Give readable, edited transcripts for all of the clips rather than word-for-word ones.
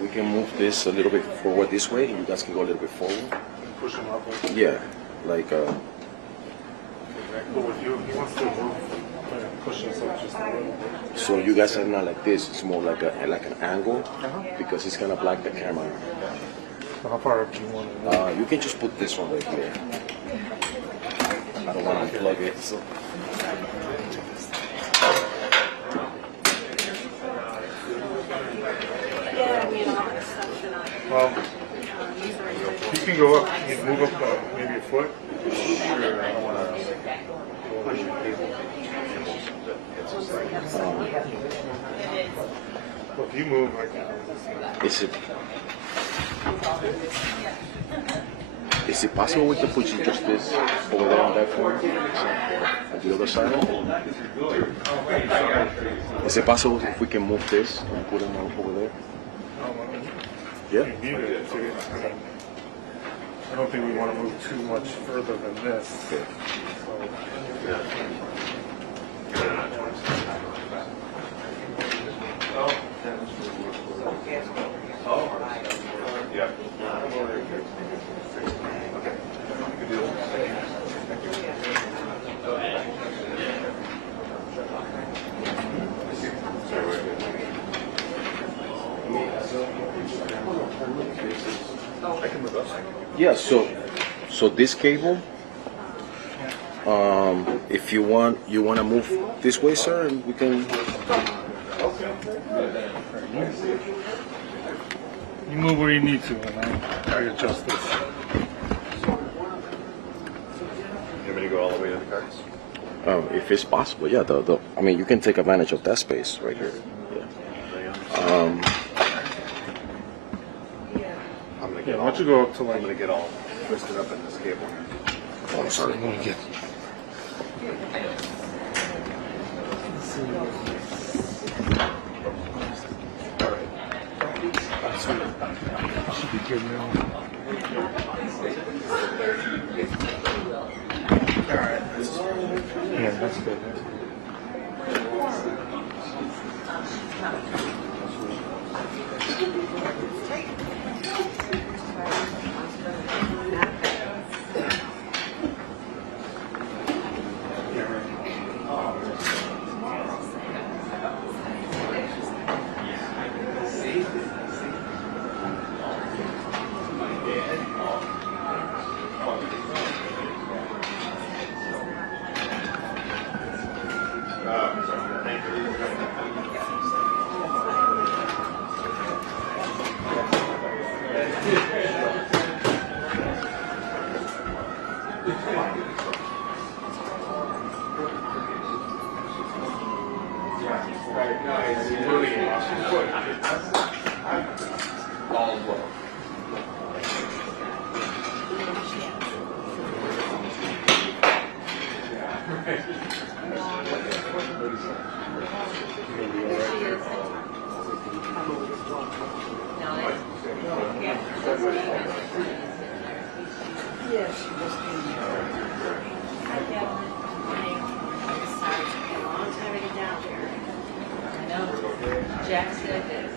We can move this a little bit forward this way, and you guys can go a little bit forward. Push him up. Yeah, like But with you, he wants to move, push us up just a little bit. so you guys are not like this. It's more like an angle, because it's gonna block the camera. So how far up do you want to You can just put this one right here. I don't want to unplug it. So. Well, you can go up, you can move up maybe a foot. Sure, I don't want to push your cable. Well, if you move, I can. Is it possible we can put you just this over there on that corner? On the other side? Is it possible if we can move this and put them over there? Yeah. You need it. I don't think we want to move too much further than this. Okay. Yeah, so this cable, if you want to move this way, sir, and we can. You move where you need to, and I adjust this. You want me to go all the way to the carts? If it's possible, yeah. I mean, you can take advantage of that space right here. Yeah. Yeah, why don't you go up to like. I'm going to get all twisted up in this cable. Oh, I'm sorry. I'm gonna get. Should be good now. Alright. Yeah, that's good. Yes, she just came here. Hi, Kevin. Morning. Sorry, it took me a long time to get down here. I know. Jack said that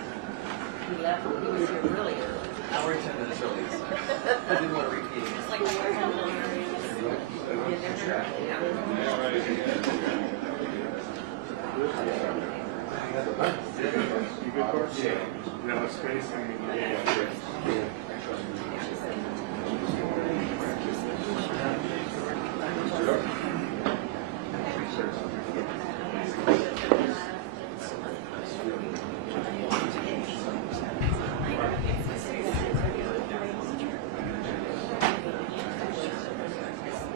he left, he was here really early. I worked 10 minutes early this time. I didn't want to repeat it. It's like 400 Get there You good, Court? Yeah. You know, space, I mean, yeah.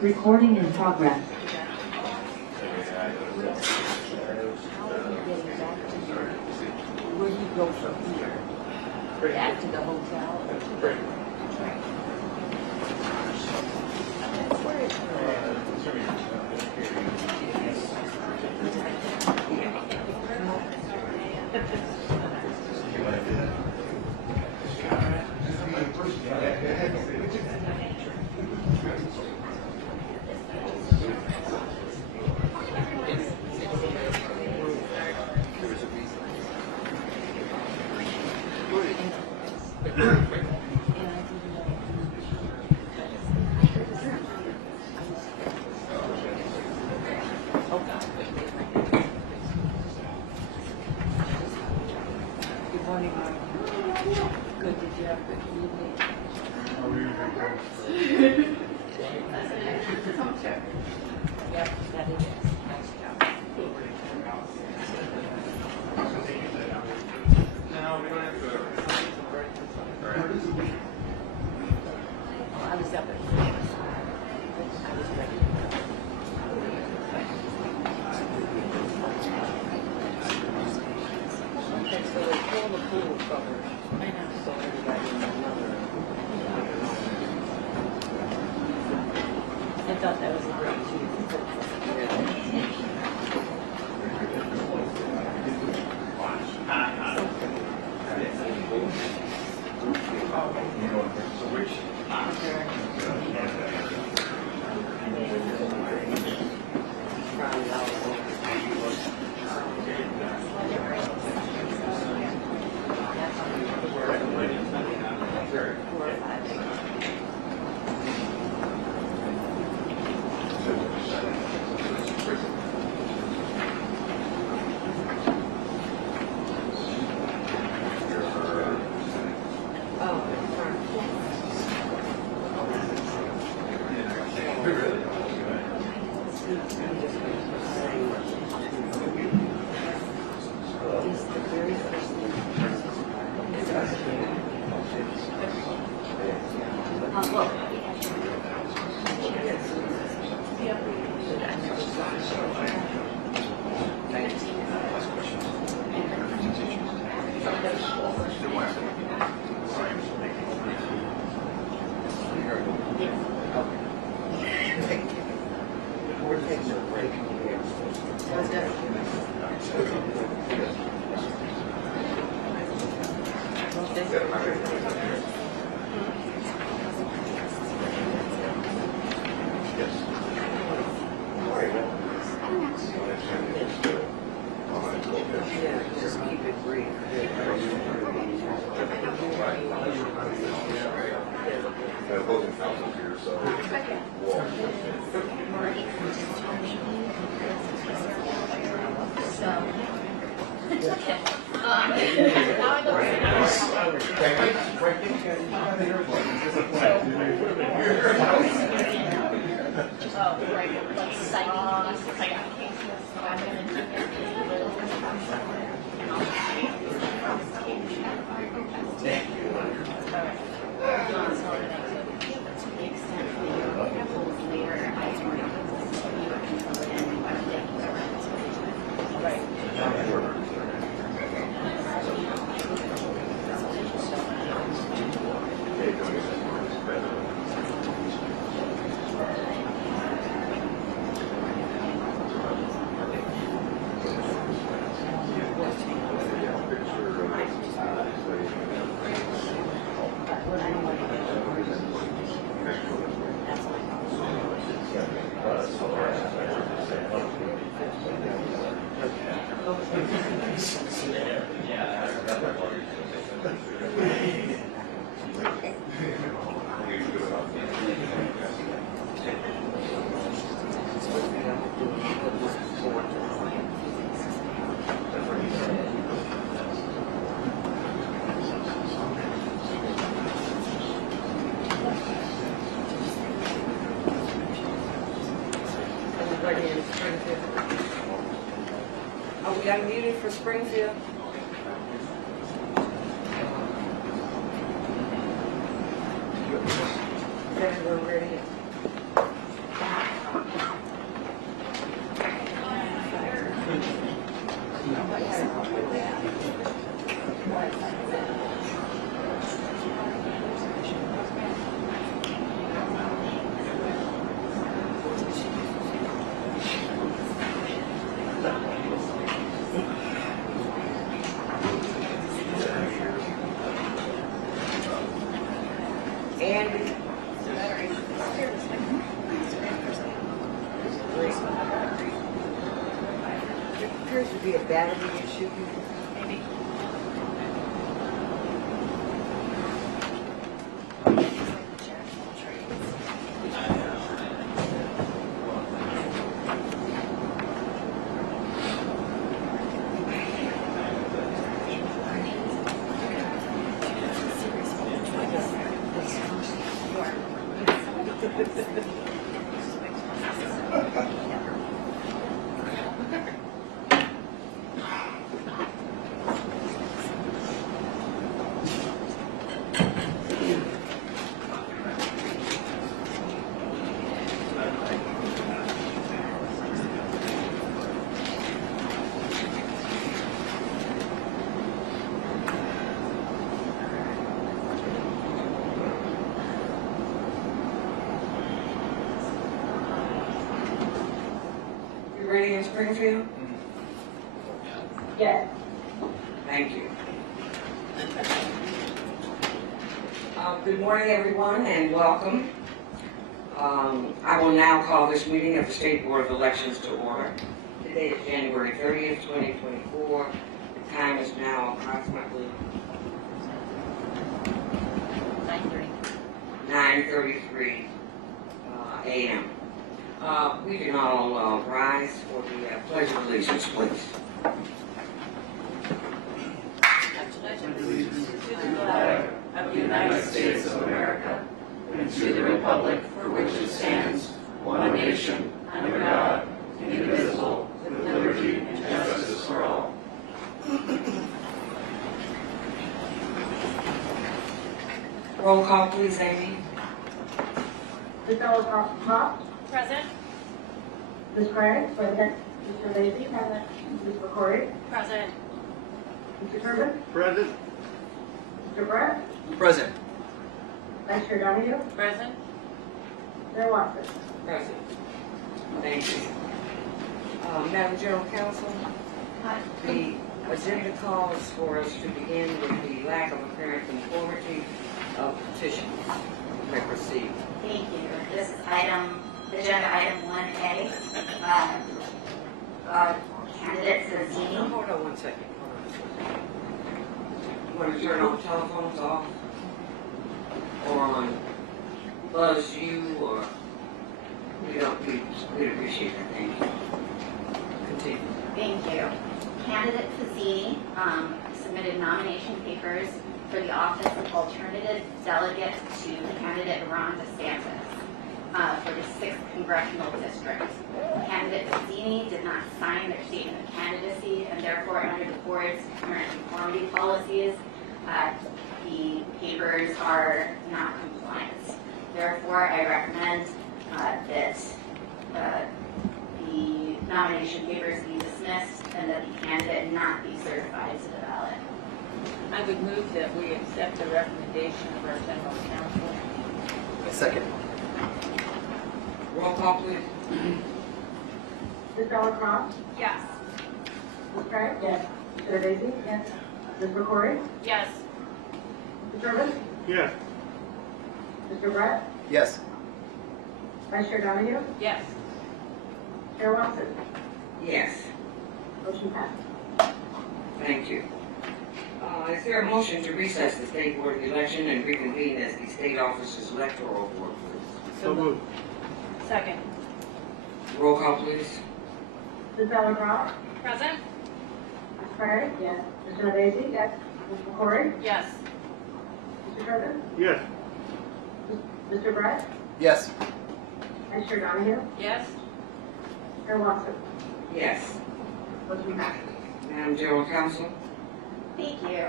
Recording in progress. Where do you go from here? Back to the hotel? Good morning, Mark. Good, did you have a good evening? Yep, that it is. Nice job. No, we don't have to. I was up at 6. I was ready. Okay, so they pull the pool cover. I know. So everybody in another. I thought that was a great too. Ready in Springfield. Are we unmuted for Springfield? Everyone ready? Andy? There appears to be a battery issue. Maybe. You ready in Springfield? Yes. Thank you. Good morning, everyone, and welcome. I will now call this meeting of the State Board of Elections to order. Today is January 30th, 2024. The time is now approximately 9:33 a.m. We can all rise for the Pledge of Allegiance, please. Of the United States of America, and to the republic for which it stands, one nation, under God, indivisible, with liberty and justice for all. Roll call, please, Amy. Ms. Ellicott? Present. Ms. Craig? Present. Mr. Lacy? Present. Ms. McCory? Present. Mr. Turbin? Present. Mr. Brett? Present. Vice Chair Donahue? Present. Chair Watson? Present. Thank you. Madam General Counsel, the agenda calls for us to begin with the lack of apparent conformity of petition. You may proceed. Thank you. This is agenda item 1A. Candidate Zazzini. Hold on one second. You want to turn on telephones off? Or on Buzz U, or we'd appreciate that. Thank you. Continue. Thank you. Candidate Zazzini submitted nomination papers for the office of alternative delegate to candidate Ron DeSantis for the 6th Congressional District. Candidate Zazzini did not sign their statement of candidacy, and therefore, under the board's current conformity policies, the papers are not compliant. Therefore, I recommend that the nomination papers be dismissed and that the candidate not be certified to the ballot. I would move that we accept the recommendation of our general counsel. Second. Roll call, please. Ms. Ellicott? Yes. Ms. Craig? Yes. Mr. Lacy? Yes. Ms. McCory? Yes. Mr. Turbin? Yes. Mr. Brett? Yes. Vice Chair Donahue? Yes. Chair Watson? Yes. Motion passed. Thank you. Is there a motion to recess the State Board of Election and reconvene as the State Office's Electoral Board, please? So moved. Second. Roll call, please. Ms. Ellicott? Present. Ms. Craig? Yes. Mr. Lacy? Yes. Ms. McCory? Yes. Mr. Turbin? Yes. Mr. Brett? Yes. Vice Chair Donahue? Yes. Chair Watson. Yes. Motion passes. Madam General Counsel? Thank you.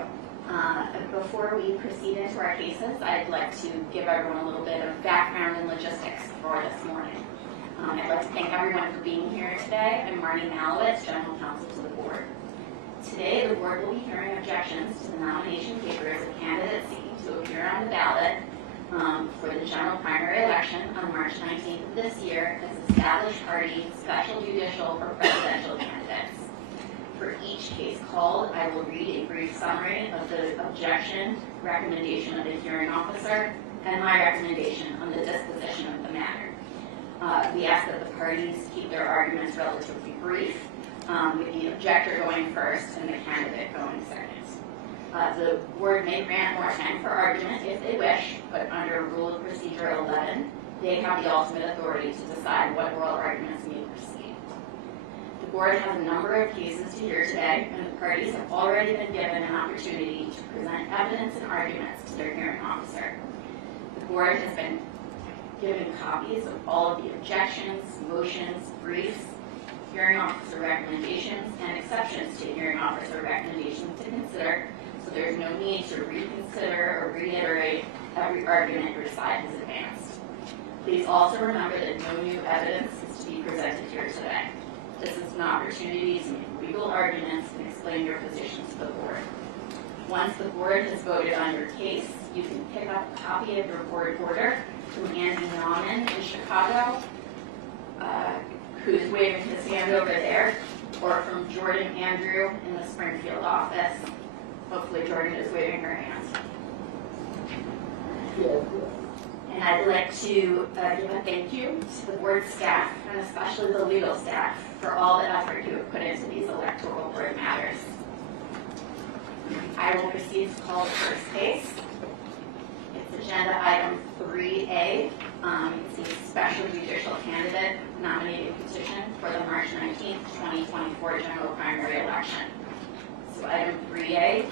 Before we proceed into our cases, I'd like to give everyone a little bit of background and logistics for this morning. I'd like to thank everyone for being here today. I'm Marnie Malowitz, General Counsel to the Board. Today, the Board will be hearing objections to the nomination papers of candidates seeking to appear on the ballot for the general primary election on March 19th of this year as established party, special judicial, or presidential candidates. For each case called, I will read a brief summary of the objection, recommendation of the hearing officer, and my recommendation on the disposition of the matter. We ask that the parties keep their arguments relatively brief, with the objector going first and the candidate going second. The board may grant more time for argument if they wish, but under Rule of Procedure 11, they have the ultimate authority to decide what oral arguments may proceed. The board has a number of cases to hear today, and the parties have already been given an opportunity to present evidence and arguments to their hearing officer. The board has been given copies of all of the objections, motions, briefs, hearing officer recommendations, and exceptions to hearing officer recommendations to consider, so there's no need to reconsider or reiterate every argument your side has advanced. Please also remember that no new evidence is to be presented here today. This is an opportunity to make legal arguments and explain your position to the board. Once the board has voted on your case, you can pick up a copy of your board order from Andy Nauman in Chicago, who's waving his hand over there, or from Jordan Andrew in the Springfield office. Hopefully Jordan is waving her hand. And I'd like to give a thank you to the board staff, and especially the legal staff, for all the effort you have put into these electoral board matters. I will proceed to call the first case. It's agenda item 3A. It's a special judicial candidate nominating petition for the March 19th, 2024 general primary election. So item 3A,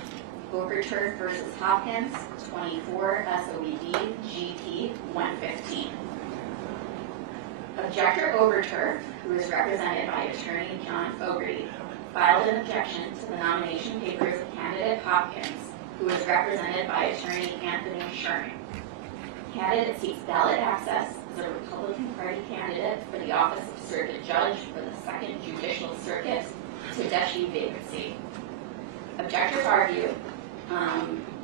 Overturf versus Hopkins, 24 SOED GP 115. Objector Overturf, who is represented by attorney John Fogarty, filed an objection to the nomination papers of candidate Hopkins, who is represented by attorney Anthony Sherman. Candidate seeks ballot access as a Republican Party candidate for the office of Circuit Judge for the 2nd Judicial Circuit Tedeschi vacancy. Objectors argue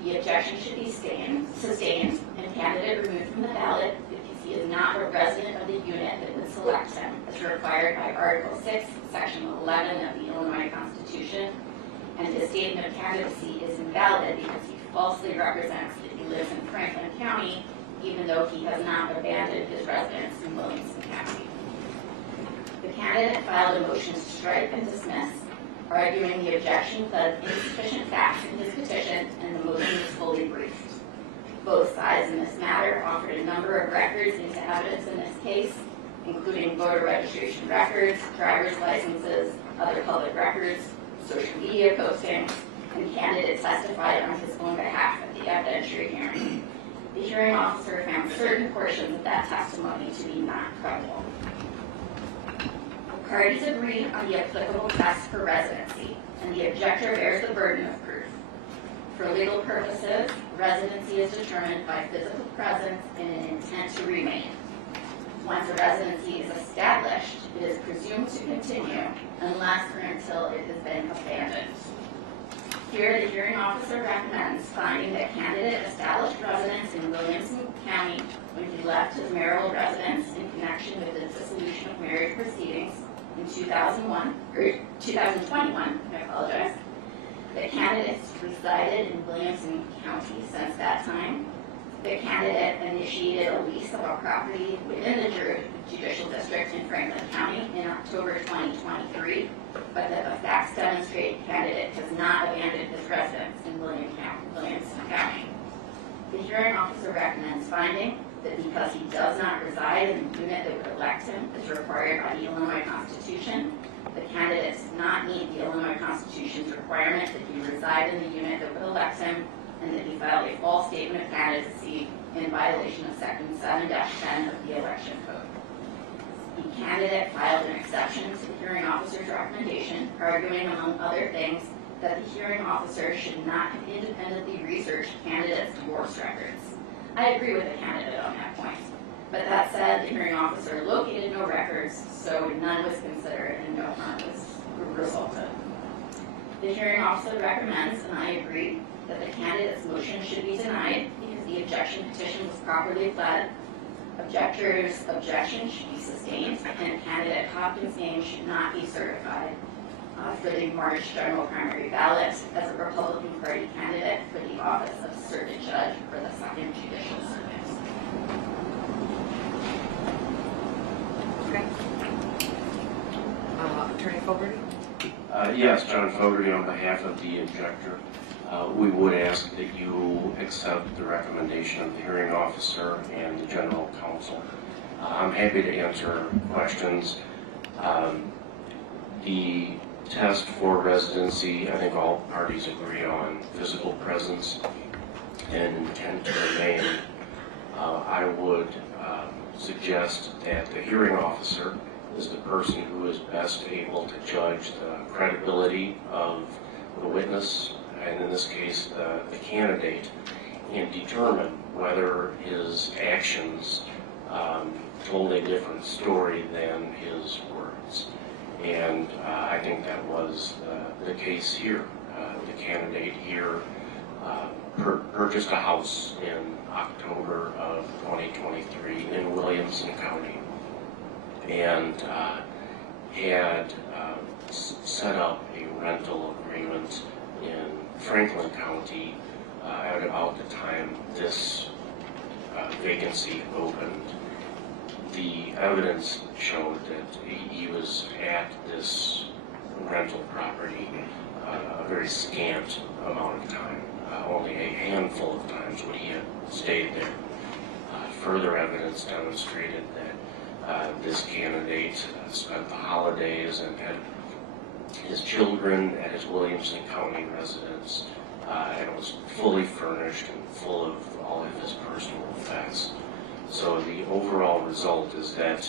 the objection should be sustained and candidate removed from the ballot because he is not a resident of the unit that would select him as required by Article 6, Section 11 of the Illinois Constitution, and his statement of candidacy is invalid because he falsely represents that he lives in Franklin County, even though he has not abandoned his residence in Williamson County. The candidate filed a motion to strike and dismiss, arguing the objection pled insufficient facts in his petition, and the motion was fully briefed. Both sides in this matter offered a number of records into evidence in this case, including voter registration records, driver's licenses, other public records, social media postings, and candidate testified on his own behalf at the evidentiary hearing. The hearing officer found certain portions of that testimony to be not credible. The parties agreed on the applicable test for residency, and the objector bears the burden of proof. For legal purposes, residency is determined by physical presence and an intent to remain. Once a residency is established, it is presumed to continue unless or until it has been abandoned. Here, the hearing officer recommends finding that candidate established residence in Williamson County when he left his marital residence in connection with the dissolution of marriage proceedings in 2021, I apologize. The candidates resided in Williamson County since that time. The candidate initiated a lease of a property within the judicial district in Franklin County in October 2023, but that the facts demonstrate the candidate has not abandoned his residence in Williamson County. The hearing officer recommends finding that because he does not reside in the unit that would elect him as required by the Illinois Constitution, the candidate does not meet the Illinois Constitution's requirement that he reside in the unit that would elect him, and that he filed a false statement of candidacy in violation of Section 7-10 of the Election Code. The candidate filed an exception to the hearing officer's recommendation, arguing, among other things, that the hearing officer should not have independently researched candidates' divorce records. I agree with the candidate on that point. But that said, the hearing officer located no records, so none was considered and no harm was resulted. The hearing officer recommends, and I agree, that the candidate's motion should be denied because the objection petition was properly pled. Objector's objection should be sustained, and candidate Hopkins' name should not be certified for the March general primary ballot as a Republican Party candidate for the office of circuit judge for the 2nd Judicial Circuit. Okay. Attorney Fogarty? Yes, John Fogarty on behalf of the objector. We would ask that you accept the recommendation of the hearing officer and the general counsel. I'm happy to answer questions. The test for residency, I think all parties agree on physical presence and intent to remain. I would suggest that the hearing officer is the person who is best able to judge the credibility of the witness, and in this case the candidate, and determine whether his actions told a different story than his words. And I think that was the case here. The candidate here purchased a house in October of 2023 in Williamson County, and had set up a rental agreement in Franklin County at about the time this vacancy opened. The evidence showed that he was at this rental property a very scant amount of time. Only a handful of times would he have stayed there. Further evidence demonstrated that this candidate spent the holidays and had his children at his Williamson County residence, and was fully furnished and full of all of his personal effects. So the overall result is that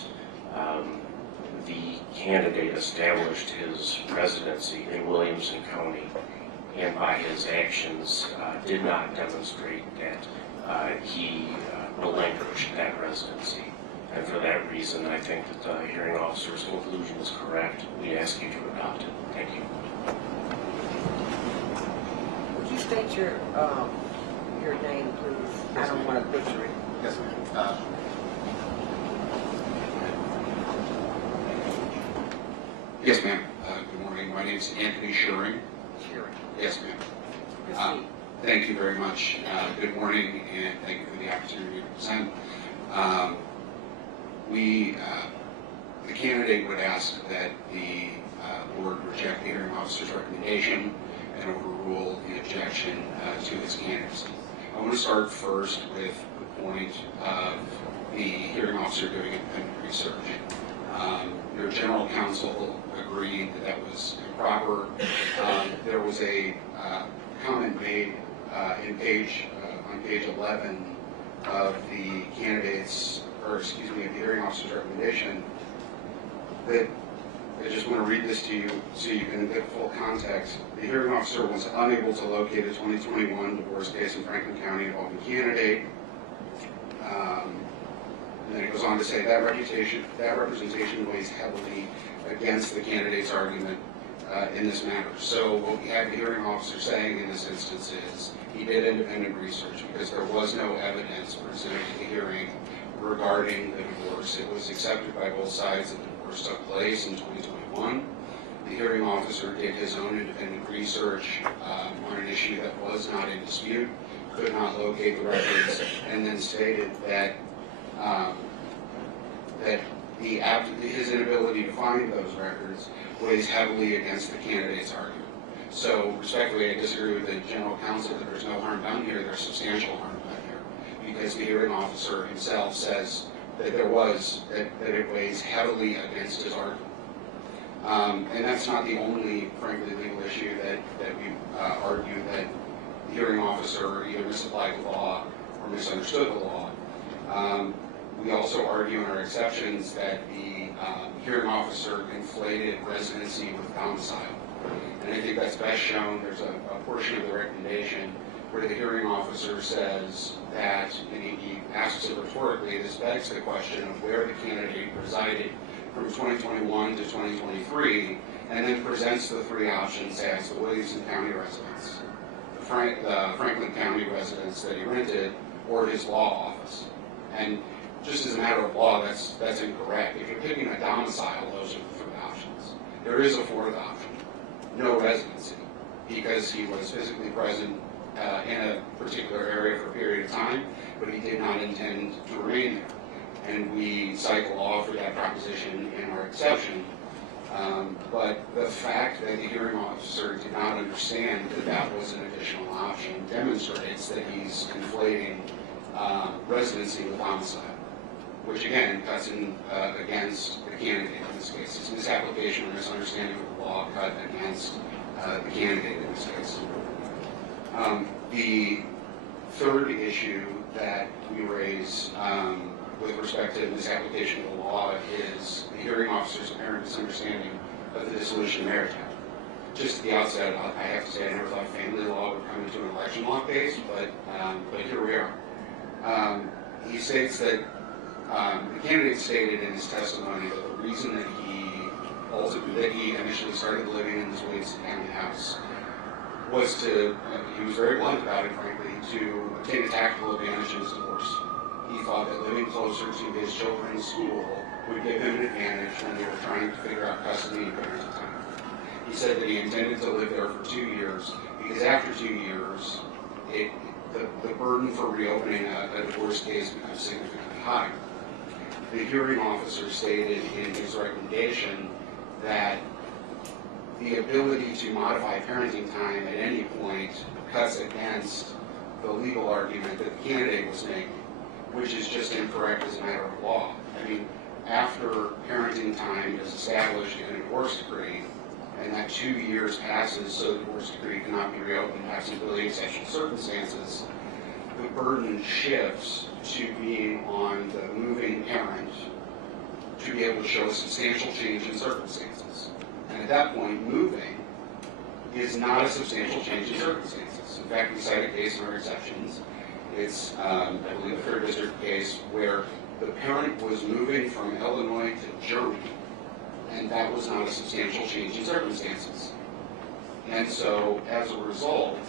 the candidate established his residency in Williamson County, and by his actions did not demonstrate that he relinquished that residency. And for that reason, I think that the hearing officer's conclusion is correct. We ask you to adopt it. Thank you. Would you state your name, please? I don't want to butcher it. Yes, ma'am. Yes, ma'am. Good morning. My name is Anthony Shearing. Shearing. Yes, ma'am. Proceed. Thank you very much. Good morning, and thank you for the opportunity to present. The candidate would ask that the board reject the hearing officer's recommendation and overrule the objection to his candidacy. I want to start first with the point of the hearing officer doing independent research. Your general counsel agreed that that was improper. There was a comment made on page 11 of the candidate's, or excuse me, of the hearing officer's recommendation, that I just want to read this to you so you can get full context. The hearing officer was unable to locate a 2021 divorce case in Franklin County involving the candidate. And then it goes on to say that representation weighs heavily against the candidate's argument in this matter. So what we have the hearing officer saying in this instance is he did independent research because there was no evidence presented at the hearing regarding the divorce. It was accepted by both sides that the divorce took place in 2021. The hearing officer did his own independent research on an issue that was not in dispute, could not locate the records, and then stated that his inability to find those records weighs heavily against the candidate's argument. So respectfully, I disagree with the general counsel that there's no harm done here. There's substantial harm done here because the hearing officer himself says that that it weighs heavily against his argument. And that's not the only, frankly, legal issue that we argue that the hearing officer either misapplied the law or misunderstood the law. We also argue in our exceptions that the hearing officer conflated residency with domicile. And I think that's best shown. There's a portion of the recommendation where the hearing officer says that, and he asks it rhetorically, this begs the question of where the candidate resided from 2021 to 2023, and then presents the three options as the Williamson County residence, the Franklin County residence that he rented, or his law office. And just as a matter of law, that's incorrect. If you're picking a domicile, those are the three options. There is a fourth option, no residency, because he was physically present in a particular area for a period of time, but he did not intend to remain there. And we cite the law for that proposition in our exception. But the fact that the hearing officer did not understand that that was an additional option demonstrates that he's conflating residency with domicile, which again cuts in against the candidate in this case. It's misapplication or misunderstanding of the law cut against the candidate in this case. The third issue that we raise with respect to misapplication of the law is the hearing officer's apparent misunderstanding of the Dissolution of Marriage Act. Just at the outset, I have to say I never thought family law would come into an election law case, but here we are. He states that the candidate stated in his testimony that the reason that he initially started living in this Williamson County house was to, he was very blunt about it, frankly, to obtain a tactical advantage in his divorce. He thought that living closer to his children's school would give him an advantage when they were trying to figure out custody and parenting time. He said that he intended to live there for 2 years because after 2 years, the burden for reopening a divorce case becomes significantly higher. The hearing officer stated in his recommendation that the ability to modify parenting time at any point cuts against the legal argument that the candidate was making, which is just incorrect as a matter of law. I mean, after parenting time is established in a divorce decree, and that 2 years passes so the divorce decree cannot be reopened absent really exceptional circumstances, the burden shifts to being on the moving parent to be able to show a substantial change in circumstances. And at that point, moving is not a substantial change in circumstances. In fact, we cite a case in our exceptions. It's, I believe, a 3rd District case where the parent was moving from Illinois to Germany, and that was not a substantial change in circumstances. And so, as a result,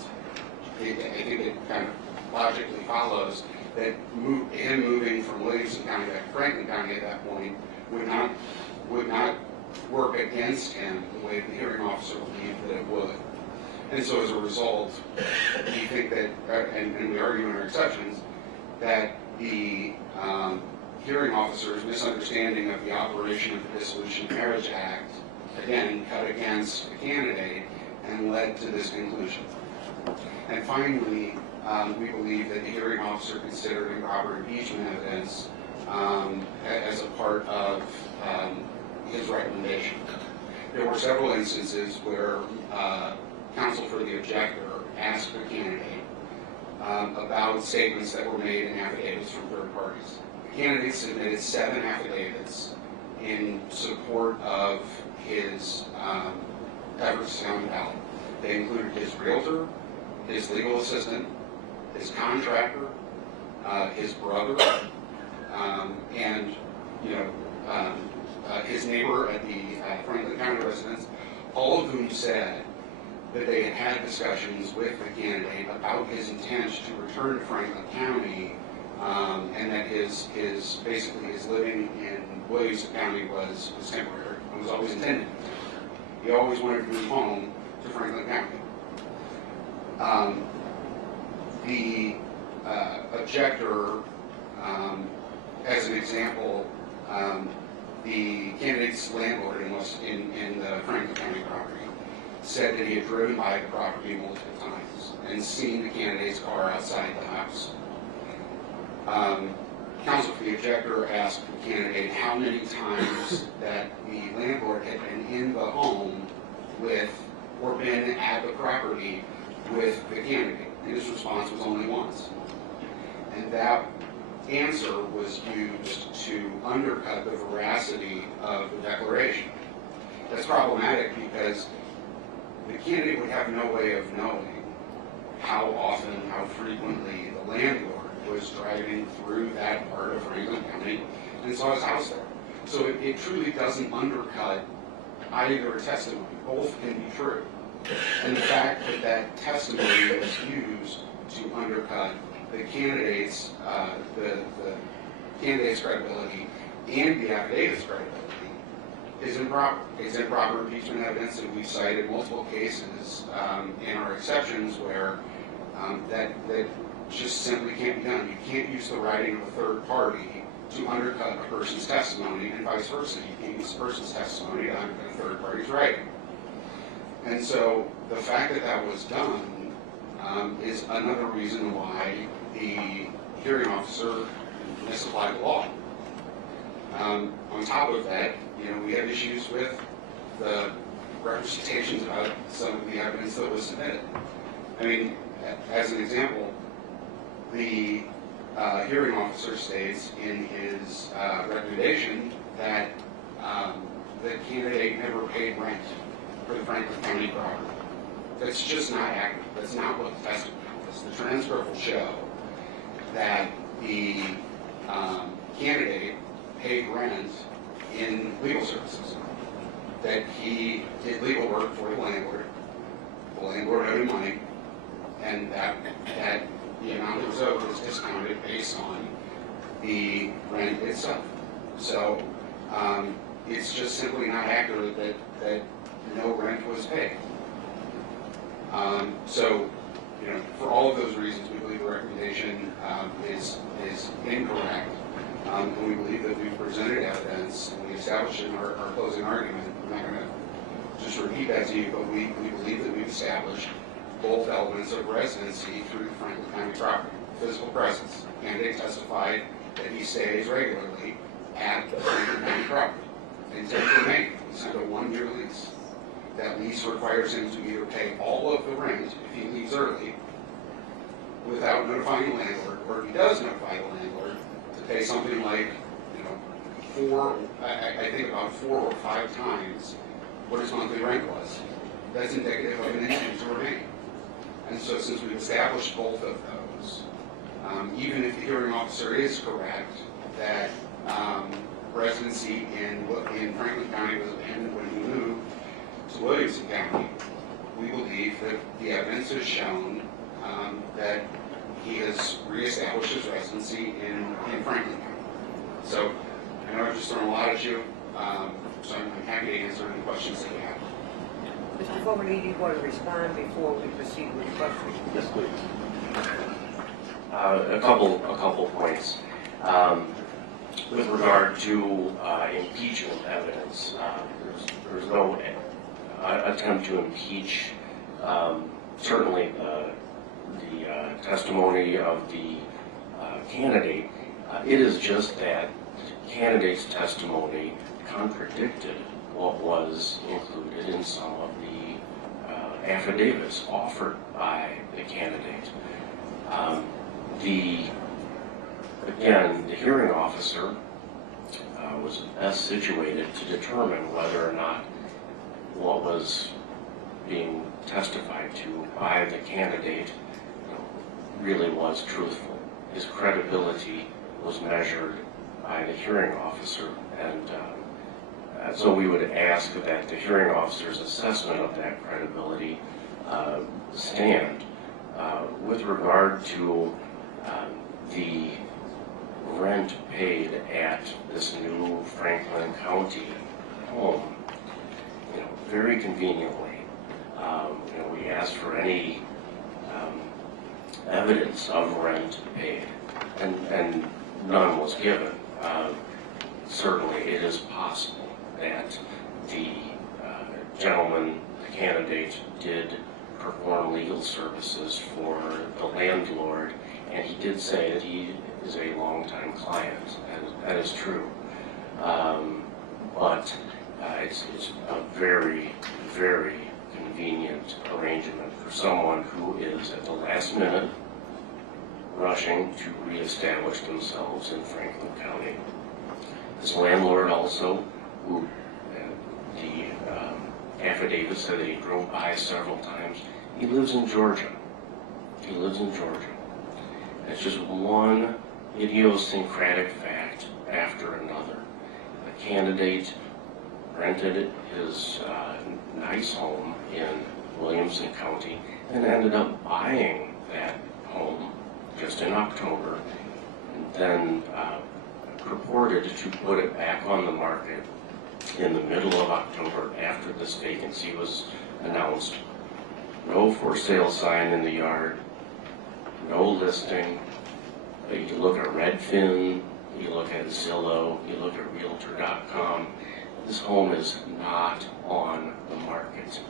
I think it kind of logically follows that him moving from Williamson County back to Franklin County at that point would not work against him the way the hearing officer believed that it would. And so as a result, we think that, and we argue in our exceptions, that the hearing officer's misunderstanding of the operation of the Dissolution of Marriage Act, again, cut against the candidate and led to this conclusion. And finally, we believe that the hearing officer considered improper impeachment evidence as a part of his recommendation. There were several instances where counsel for the objector asked the candidate about statements that were made in affidavits from third parties. The candidate submitted 7 affidavits in support of his efforts to sound ballot. They included his realtor, his legal assistant, his contractor, his brother, and his neighbor at the Franklin County residence, all of whom said that they had had discussions with the candidate about his intent to return to Franklin County, and that his living in Williamson County was temporary and was always intended to be temporary. He always wanted to move home to Franklin County. The objector, as an example, the candidate's landlord in the Franklin County property said that he had driven by the property multiple times and seen the candidate's car outside the house. Counsel for the objector asked the candidate how many times that the landlord had been in the home with, or been at the property with the candidate. And his response was only once. And that answer was used to undercut the veracity of the declaration. That's problematic because the candidate would have no way of knowing how often, how frequently the landlord was driving through that part of Franklin County and saw his house there. So it truly doesn't undercut either testimony. Both can be true. And the fact that that testimony was used to undercut the candidate's credibility and the affidavit's credibility is improper. It's improper impeachment evidence, and we've cited multiple cases in our exceptions where that just simply can't be done. You can't use the writing of a third party to undercut a person's testimony, and vice versa. You can't use a person's testimony to undercut a third party's writing. And so the fact that that was done is another reason why the hearing officer misapplied the law. On top of that, we have issues with the representations about some of the evidence that was submitted. I mean, as an example, the hearing officer states in his recommendation that the candidate never paid rent for the Franklin County property. That's just not accurate. That's not what the testimony was. The transcript will show that the candidate paid rent in legal services, that he did legal work for the landlord owed him money, and that the amount that was owed was discounted based on the rent itself. So it's just simply not accurate that no rent was paid. So, for all of those reasons, we believe the recommendation is incorrect. And we believe that we've presented evidence, and we established in our closing argument. I'm not going to just repeat that to you, but we believe that we've established both elements of residency through the Franklin County property. Physical presence. The candidate testified that he stays regularly at the Franklin County property. Intent to remain. He signed a 1-year lease. That lease requires him to either pay all of the rent if he leaves early without notifying the landlord, or if he does notify the landlord, to pay something like, I think about 4 or 5 times what his monthly rent was. That's indicative of an intent to remain. And so since we've established both of those, even if the hearing officer is correct that residency in Franklin County was abandoned when he moved to Williamson County, we believe that the evidence has shown that he has reestablished his residency in Franklin County. So I know I've just thrown a lot at you, so I'm happy to answer any questions that you have. Mr. Fogarty, do you want to respond before we proceed with the questions? Yes, please. A couple points. With regard to impeachment evidence, there's no attempt to impeach certainly the testimony of the candidate. It is just that the candidate's testimony contradicted what was included in some of the affidavits offered by the candidate. Again, the hearing officer was best situated to determine whether or not what was being testified to by the candidate really was truthful. His credibility was measured by the hearing officer, and so we would ask that the hearing officer's assessment of that credibility stand. With regard to the rent paid at this new Franklin County home, very conveniently, we asked for any evidence of rent paid, and none was given. Certainly, it is possible that the gentleman, the candidate, did perform legal services for the landlord, and he did say that he is a longtime client, and that is true. But it's a very, very convenient arrangement for someone who is at the last minute rushing to reestablish themselves in Franklin County. His landlord also, who the affidavit said that he drove by several times, he lives in Georgia. He lives in Georgia. It's just one idiosyncratic fact after another. The candidate rented his nice home in Williamson County and ended up buying that home just in October, and then purported to put it back on the market in the middle of October after this vacancy was announced. No for sale sign in the yard, no listing. You look at Redfin, you look at Zillow, you look at Realtor.com. This home is not on the market.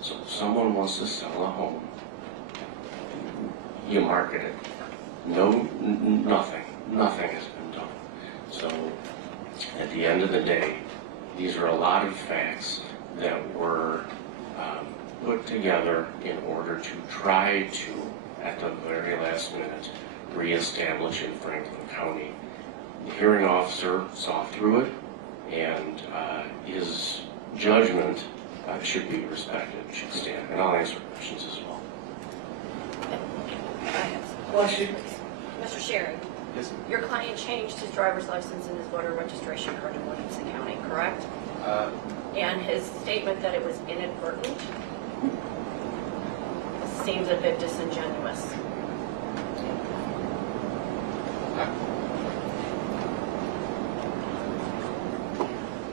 So if someone wants to sell a home, you market it. Nothing has been done. So at the end of the day, these are a lot of facts that were put together in order to try to, at the very last minute, reestablish in Franklin County. The hearing officer saw through it, and his judgment should be respected, should stand. And I'll answer questions as well. Question? Mr. Sherry, Yes, your client changed his driver's license and his voter registration card in Williamson County, correct? And his statement that it was inadvertent seems a bit disingenuous.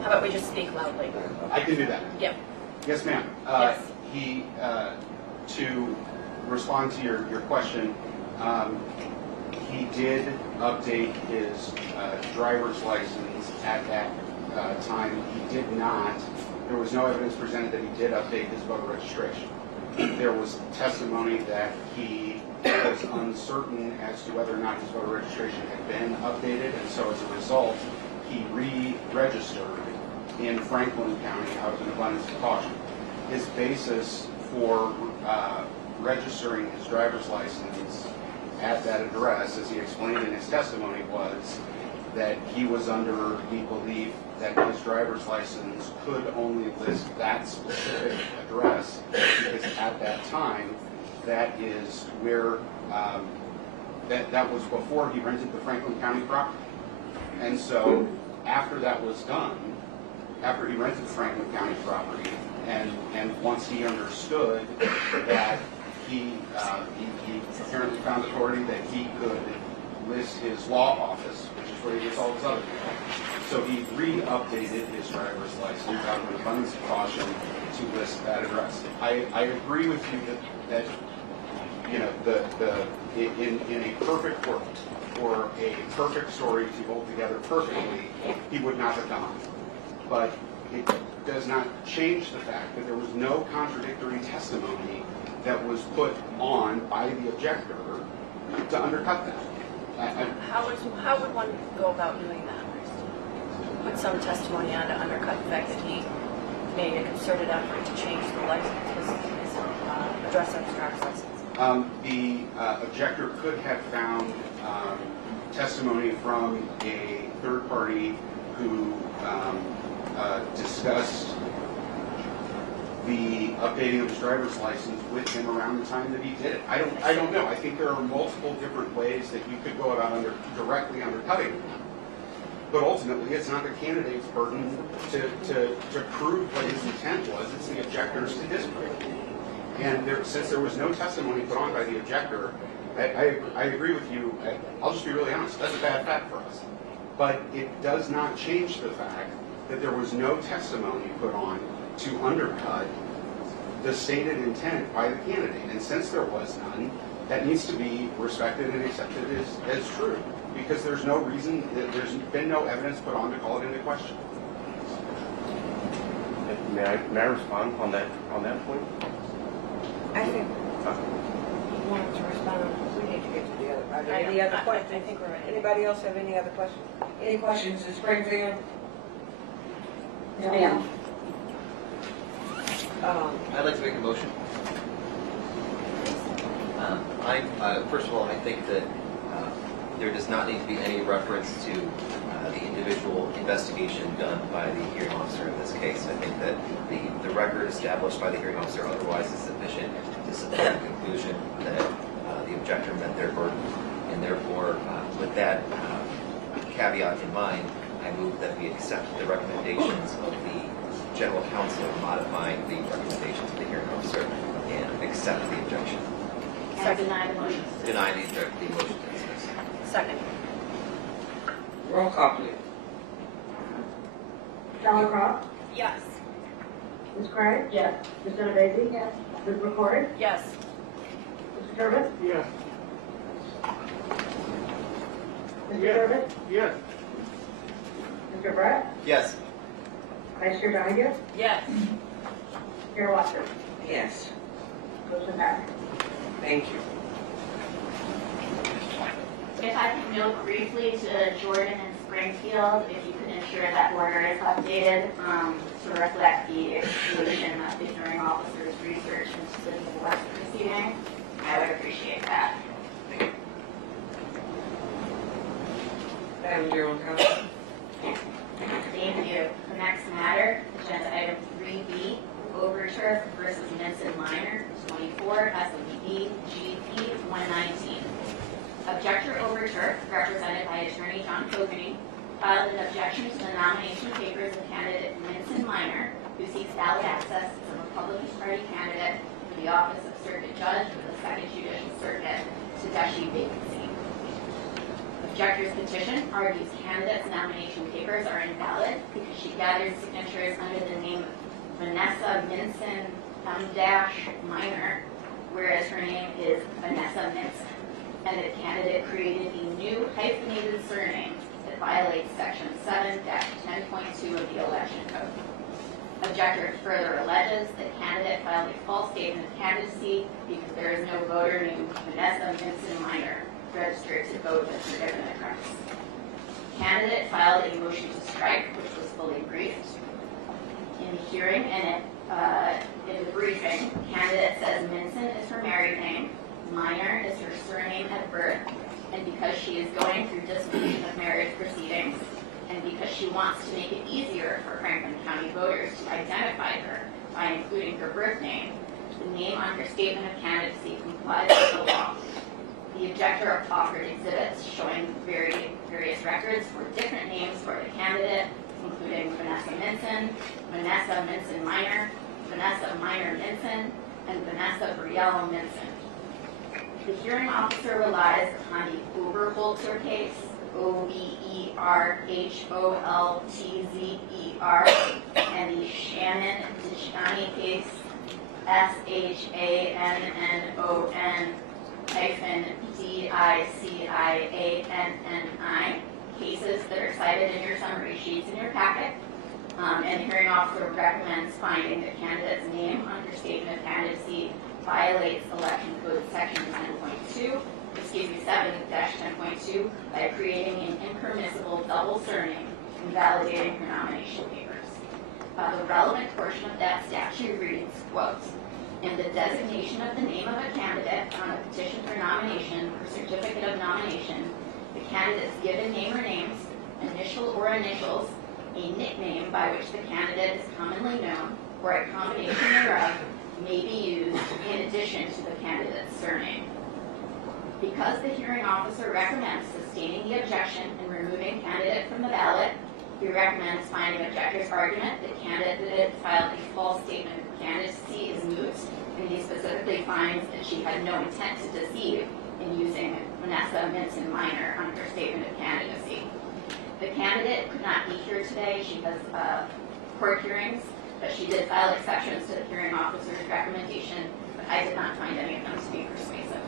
How about we just speak loudly? I can do that. Yep. Yes, ma'am. Yes. He, to respond to your question, he did update his driver's license at that time. He did not, there was no evidence presented that he did update his voter registration. There was testimony that he was uncertain as to whether or not his voter registration had been updated, and so as a result, he re-registered in Franklin County out of an abundance of caution. His basis for registering his driver's license at that address, as he explained in his testimony, was that he was under the belief that his driver's license could only list that specific address, because at that time, that is where, that was before he rented the Franklin County property. And so after that was done, after he rented the Franklin County property, and once he understood that he apparently found authority that he could list his law office, which is where he gets all his other people. So he re-updated his driver's license out of an abundance of caution to list that address. I agree with you that you know, in a perfect world, or a perfect story to hold together perfectly, he would not have done it. But it does not change the fact that there was no contradictory testimony that was put on by the objector to undercut that. How would one go about doing that? Put some testimony on to undercut the fact that he made a concerted effort to change the license, his address on his driver's license. The objector could have found testimony from a third party who discussed the updating of his driver's license with him around the time that he did it. I don't know. I think there are multiple different ways that you could go about directly undercutting him. But ultimately, it's not the candidate's burden to prove what his intent was. It's the objector's to his burden. And since there was no testimony put on by the objector, I agree with you. I'll just be really honest. That's a bad fact for us. But it does not change the fact that there was no testimony put on to undercut the stated intent by the candidate. And since there was none, that needs to be respected and accepted as true, because there's no reason, there's been no evidence put on to call it into question. May I respond on that point? I think you wanted to respond. We need to get to the other. Are there any other questions? I think we're ready. Anybody else have any other questions? Any questions in Springfield? No, ma'am. I'd like to make a motion. First of all, I think that there does not need to be any reference to the individual investigation done by the hearing officer in this case. I think that the record established by the hearing officer otherwise is sufficient to support the conclusion that the objector met their burden. And therefore, with that caveat in mind, I move that we accept the recommendations of the general counsel modifying the recommendations of the hearing officer and accept the objection. And deny the motion. Deny the motion to dismiss. Second. Roll call, please. Donna Cross, Yes. Ms. Craig? Yes. Ms. Genovese? Yes. Ms. McCord? Yes. Mr. Turbot? Yes. Mr. Yes. Turbot? Yes. Mr. Brett? Yes. Vice Chair Donahue? Yes. Chair Watson? Yes, Motion passed. thank you. If I could note briefly to Jordan and Springfield, if you could ensure that order is updated to reflect the exclusion of the hearing officer's research into the divorce proceeding, I would appreciate that. Madam General Counsel. Thank you. The next matter, agenda item 3B, Overturf versus Minson Minor, 24 SLB GP 119. Objector Overturf, represented by attorney John Coveney, filed an objection to the nomination papers of candidate Minson Minor, who seeks ballot access as a Republican Party candidate for the office of Circuit Judge for the Second Judicial Circuit, Tedeschi vacancy. Objector's petition argues candidate's nomination papers are invalid because she gathered signatures under the name Vanessa Minson M-Minor, whereas her name is Vanessa Minson, and the candidate created a new hyphenated surname that violates Section 7-10.2 of the Election Code. Objector further alleges that candidate filed a false statement of candidacy because there is no voter named Vanessa Minson Minor registered to vote with her given address. Candidate filed a motion to strike, which was fully briefed. In the hearing and in the briefing, candidate says Minson is her married name, Minor is her surname at birth, and because she is going through dissolution of marriage proceedings, and because she wants to make it easier for Franklin County voters to identify her by including her birth name, the name on her statement of candidacy complies with the law. The objector offered exhibits showing various records for different names for the candidate, including Vanessa Minson Minor, Vanessa Minor Minson, and Vanessa Brielle Minson. The hearing officer relies on the Oberholzer case, Oberholtzer, and the Shannon-Dishani case, SHANNON-DICIANNI, cases that are cited in your summary sheets in your packet. And the hearing officer recommends finding the candidate's name on her statement of candidacy violates Election Code Section 7-10.2 by creating an impermissible double surname, invalidating her nomination papers. The relevant portion of that statute reads, quote, "In the designation of the name of a candidate on a petition for nomination or certificate of nomination, the candidate's given name or names, initial or initials, a nickname by which the candidate is commonly known, or a combination thereof, may be used in addition to the candidate's surname." Because the hearing officer recommends sustaining the objection and removing candidate from the ballot, he recommends finding objector's argument that candidate filed a false statement of candidacy is moot, and he specifically finds that she had no intent to deceive in using Vanessa Minson Minor on her statement of candidacy. The candidate could not be here today. She has court hearings, but she did file exceptions to the hearing officer's recommendation, but I did not find any of them to be persuasive.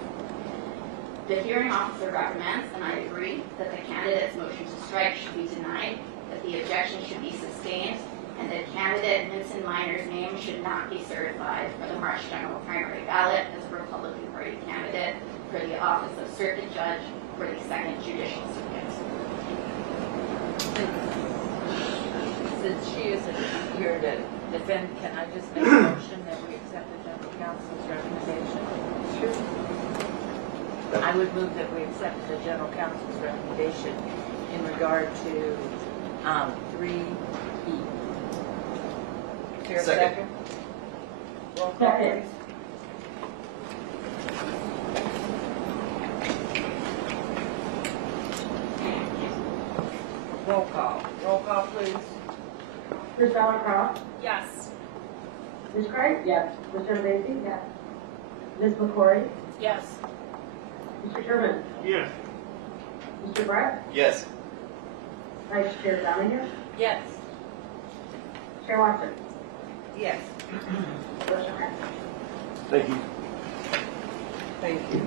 The hearing officer recommends, and I agree, that the candidate's motion to strike should be denied, that the objection should be sustained, and that candidate Minson Minor's name should not be certified for the March general primary ballot as a Republican Party candidate for the office of Circuit Judge for the Second Judicial Circuit. Since she isn't here to defend, can I just make a motion that we accept the general counsel's recommendation? Sure. I would move that we accept the general counsel's recommendation in regard to 3E. Is there a Second. second? Roll call, Second. please. Roll call. Roll call, please. Ms. Ellen Cross? Yes. Ms. Craig? Yes. Mr. Lacy? Yes. Ms. McCory? Yes. Mr. Sherman? Yes. Mr. Brett? Yes. Vice Chair Domingue? Yes. Chair Watson? Yes. Motion passes. Thank you. Thank you.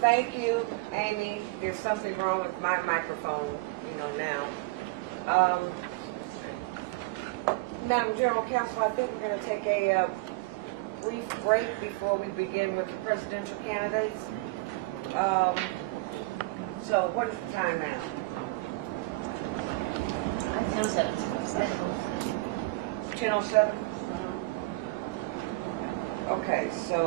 Thank you, Amy. There's something wrong with my microphone, now. Madam General Counsel, I think we're going to take a brief break before we begin with the presidential candidates. So what is the time now? 10:07? Okay, so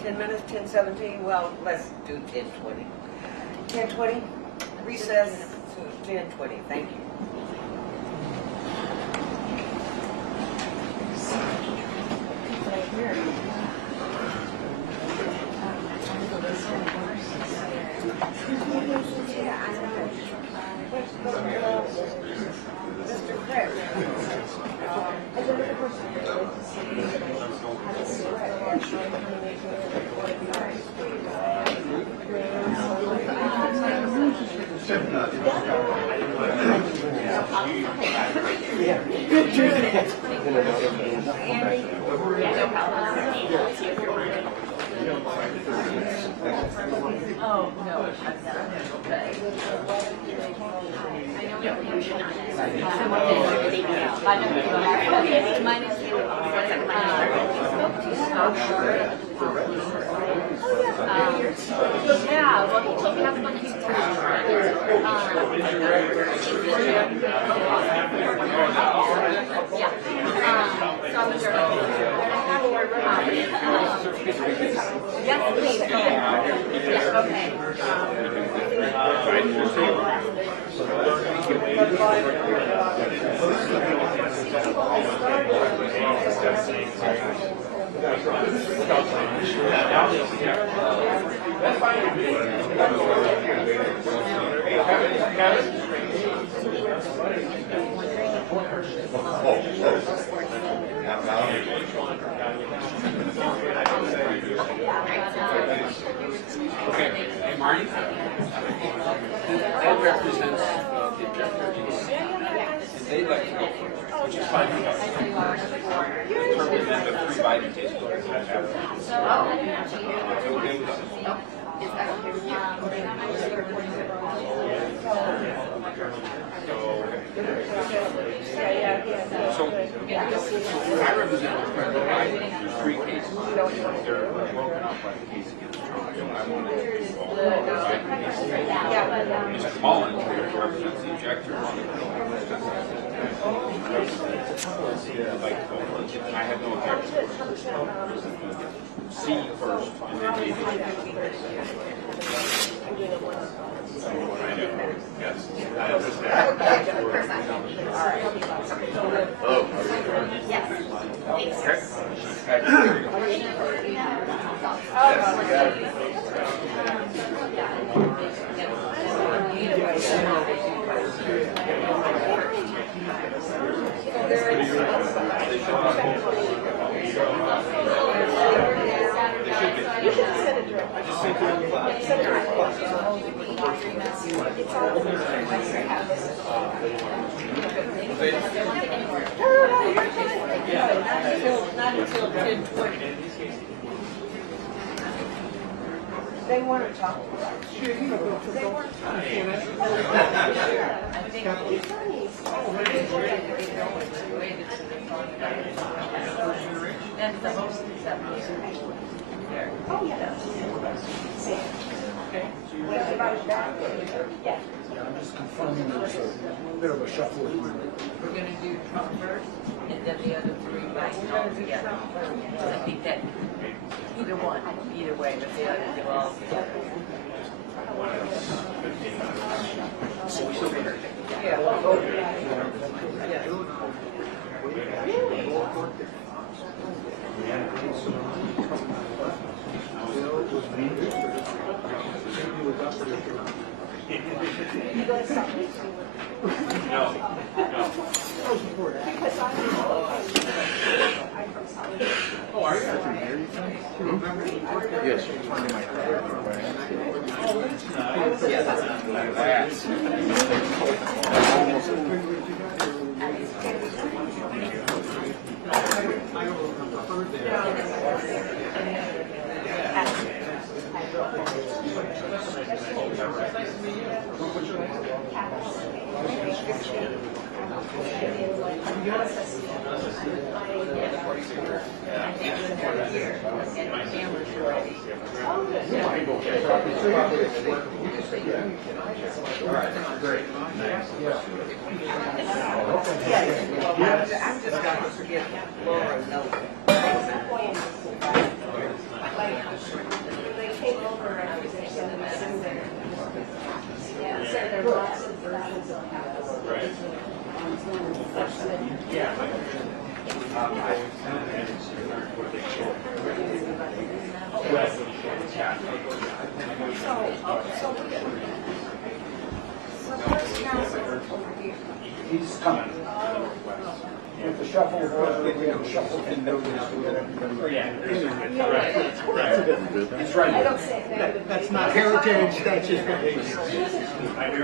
10 minutes, 10:17, well, let's do 10:20. 10:20, recess to 10:20, thank you. Mr. Craig. Oh, no, I'm not. Yeah, well, he told me have fun yes, please, go ahead. Yeah, okay. Okay, hey Marty. That represents the objector, and they'd like to go first, which is fine. Determine that the 3 Biden case lawyers have. Okay with us. So I represent President Biden. There's 3 cases. They're broken up by the case against Trump. So I wanted to do all the Biden cases. Mr. Mullen, who represents the objector, I'd like to go first. I have no objection. C first, and then maybe. I know. Yes. I understand. Oh. Yes. Not until 10:20. They want to talk. They want to talk. And the most acceptable. Oh, yeah. Okay. Yeah. Yeah, I'm just confirming there's a bit of a shuffle. We're gonna do Trump first, and then the other three might all together. So I think that either one, either way, but the other do all together. Yeah, well, both. Yeah. Yes. I'm just gonna forget Laura knows. They came over and they said it was in there. Yeah, said there were lots of versions of He's coming. With the shuffle, we have a shuffle and notice to get everybody. That's right. That's not heritage, that's just behavior.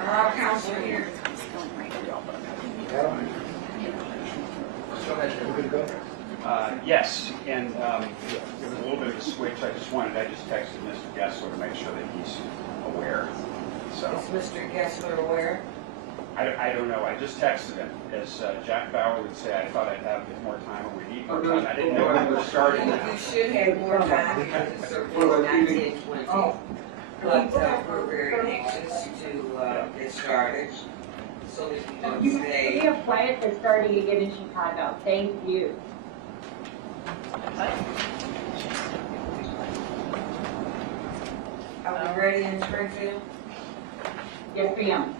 Our counselor here. Yes, and there was a little bit of a switch. I just texted Mr. Gessler to make sure that he's aware. So Is Mr. Gessler aware? I don't know. I just texted him. As Jack Bauer would say, I thought I'd have more time, or we need more time. I didn't know we were starting You now. should have more time because it's September 1920. But we're very anxious to get started. So that you don't We stay. have plans for starting again in Chicago. Thank you. Are we ready in Springfield? Yes, ma'am.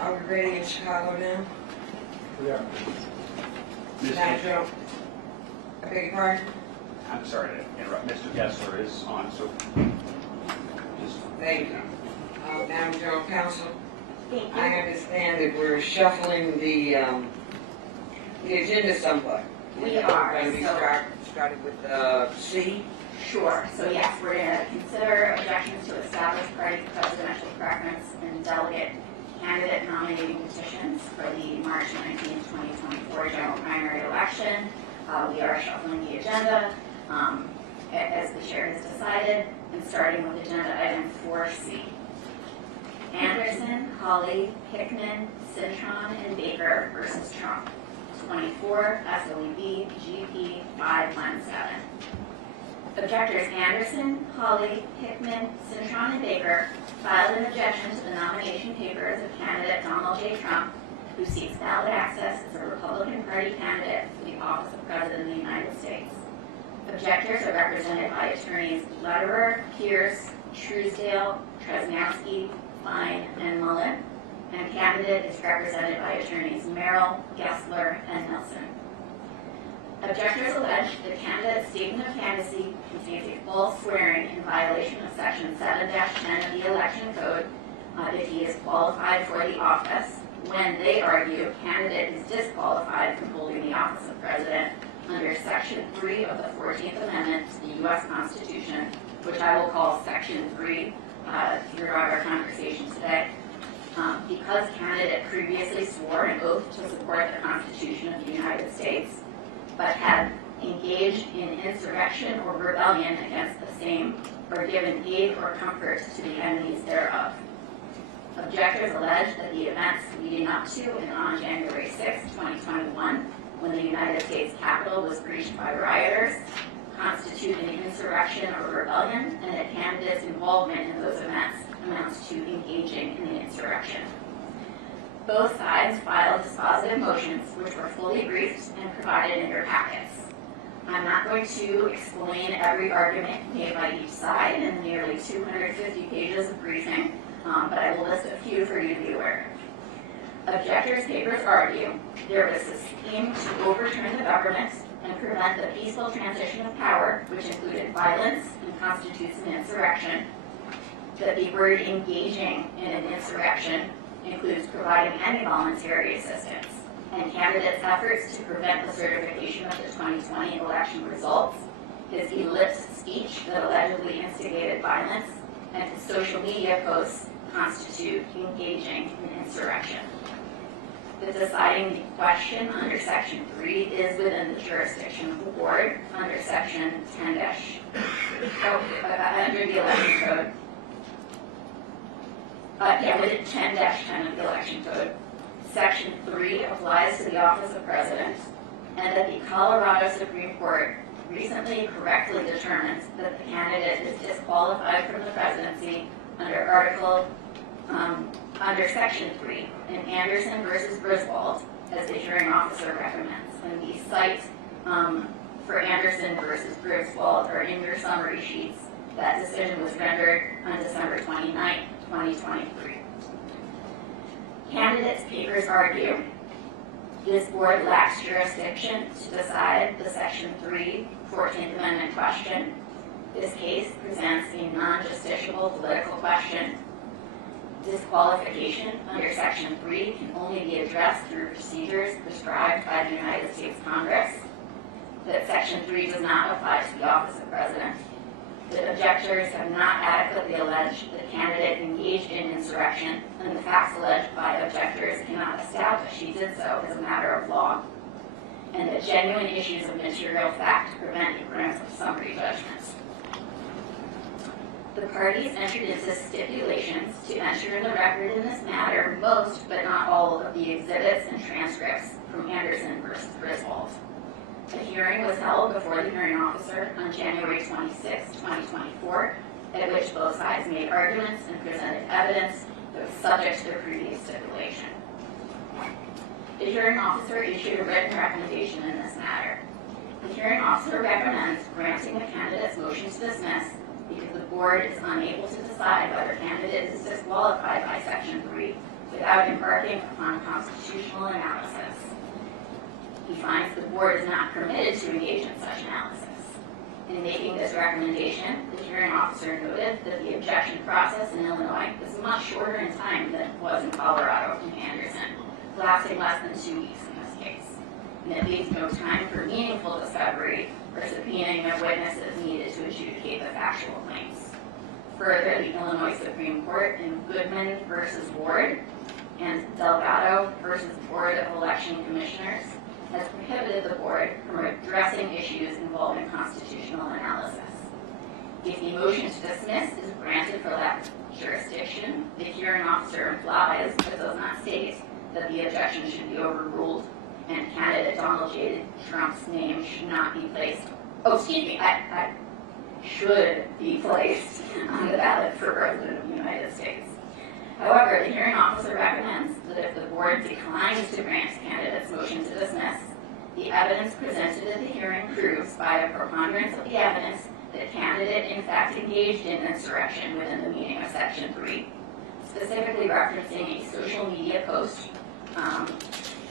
Are we ready in Chicago now? Yeah. Madam Joe? I beg your pardon? I'm sorry to interrupt. Mr. Gessler is on, so just Thank you. Madam General Counsel, Thank you. I understand that we're shuffling the agenda somewhat. We are, Going to be so- started with C. Sure. So yes, we're going to consider objections to establish party presidential preference and delegate candidate nominating petitions for the March 19, 2024 general primary election. We are shuffling the agenda as the chair has decided, and starting with agenda item 4C. Anderson, Hawley, Hickman, Cintron, and Baker versus Trump. 24 SOEB GP 517. Objectors Anderson, Hawley, Hickman, Cintron, and Baker filed an objection to the nomination papers of candidate Donald J. Trump, who seeks ballot access as a Republican Party candidate for the office of President of the United States. Objectors are represented by attorneys Lederer, Pierce, Truesdale, Tresnowski, Fine, and Mullen, and candidate is represented by attorneys Merrill, Gessler, and Nelson. Objectors allege the candidate's statement of candidacy contains a false swearing in violation of Section 7-10 of the Election Code if he is qualified for the office, when they argue candidate is disqualified from holding the office of president under Section 3 of the 14th Amendment to the U.S. Constitution, which I will call Section 3 throughout our conversation today. Because candidate previously swore an oath to support the Constitution of the United States, but had engaged in insurrection or rebellion against the same, or given aid or comfort to the enemies thereof. Objectors allege that the events leading up to and on January 6, 2021, when the United States Capitol was breached by rioters, constitute an insurrection or rebellion, and that candidates' involvement in those events amounts to engaging in the insurrection. Both sides filed dispositive motions, which were fully briefed and provided in your packets. I'm not going to explain every argument made by each side in the nearly 250 pages of briefing, but I will list a few for you to be aware of. Objectors' papers argue there was a scheme to overturn the government and prevent the peaceful transition of power, which included violence and constitutes an insurrection, that the word engaging in an insurrection includes providing any voluntary assistance, and candidates' efforts to prevent the certification of the 2020 election results, his ellipsed speech that allegedly instigated violence, and his social media posts constitute engaging in insurrection. The deciding question under Section 3 is within the jurisdiction of the board under Section 10 under the Election Code. Within 10-10 of the Election Code. Section 3 applies to the office of president, and that the Colorado Supreme Court recently correctly determined that the candidate is disqualified from the presidency under Section 3 in Anderson versus Griswold, as the hearing officer recommends. And the cite for Anderson versus Griswold are in your summary sheets. That decision was rendered on December 29, 2023. Candidates' papers argue this board lacks jurisdiction to decide the Section 3 14th Amendment question. This case presents a non-justiciable political question. Disqualification under Section 3 can only be addressed through procedures prescribed by the United States Congress. That Section 3 does not apply to the office of president. The objectors have not adequately alleged that the candidate engaged in insurrection, and the facts alleged by objectors cannot establish she did so as a matter of law, and that genuine issues of material fact prevent the grant of summary judgments. The parties entered into stipulations to enter in the record in this matter most, but not all, of the exhibits and transcripts from Anderson versus Griswold. A hearing was held before the hearing officer on January 26, 2024, at which both sides made arguments and presented evidence that was subject to their previous stipulation. The hearing officer issued a written recommendation in this matter. The hearing officer recommends granting the candidate's motion to dismiss because the board is unable to decide whether a candidate is disqualified by Section 3 without embarking upon constitutional analysis. He finds the board is not permitted to engage in such analysis. In making this recommendation, the hearing officer noted that the objection process in Illinois was much shorter in time than it was in Colorado and Anderson, lasting less than 2 weeks in this case. And it leaves no time for meaningful discovery or subpoenaing of witnesses needed to adjudicate the factual claims. Further, the Illinois Supreme Court in Goodman versus Ward and Delgado versus Board of Election Commissioners has prohibited the board from addressing issues involving constitutional analysis. If the motion to dismiss is granted for lack of jurisdiction, the hearing officer implies, but does not state, that the objection should be overruled and candidate Donald J. Trump's name should not be placed. Should be placed on the ballot for President of the United States. However, the hearing officer recommends that if the board declines to grant the candidate's motion to dismiss, the evidence presented at the hearing proves by a preponderance of the evidence that the candidate in fact engaged in insurrection within the meaning of Section 3, specifically referencing a social media post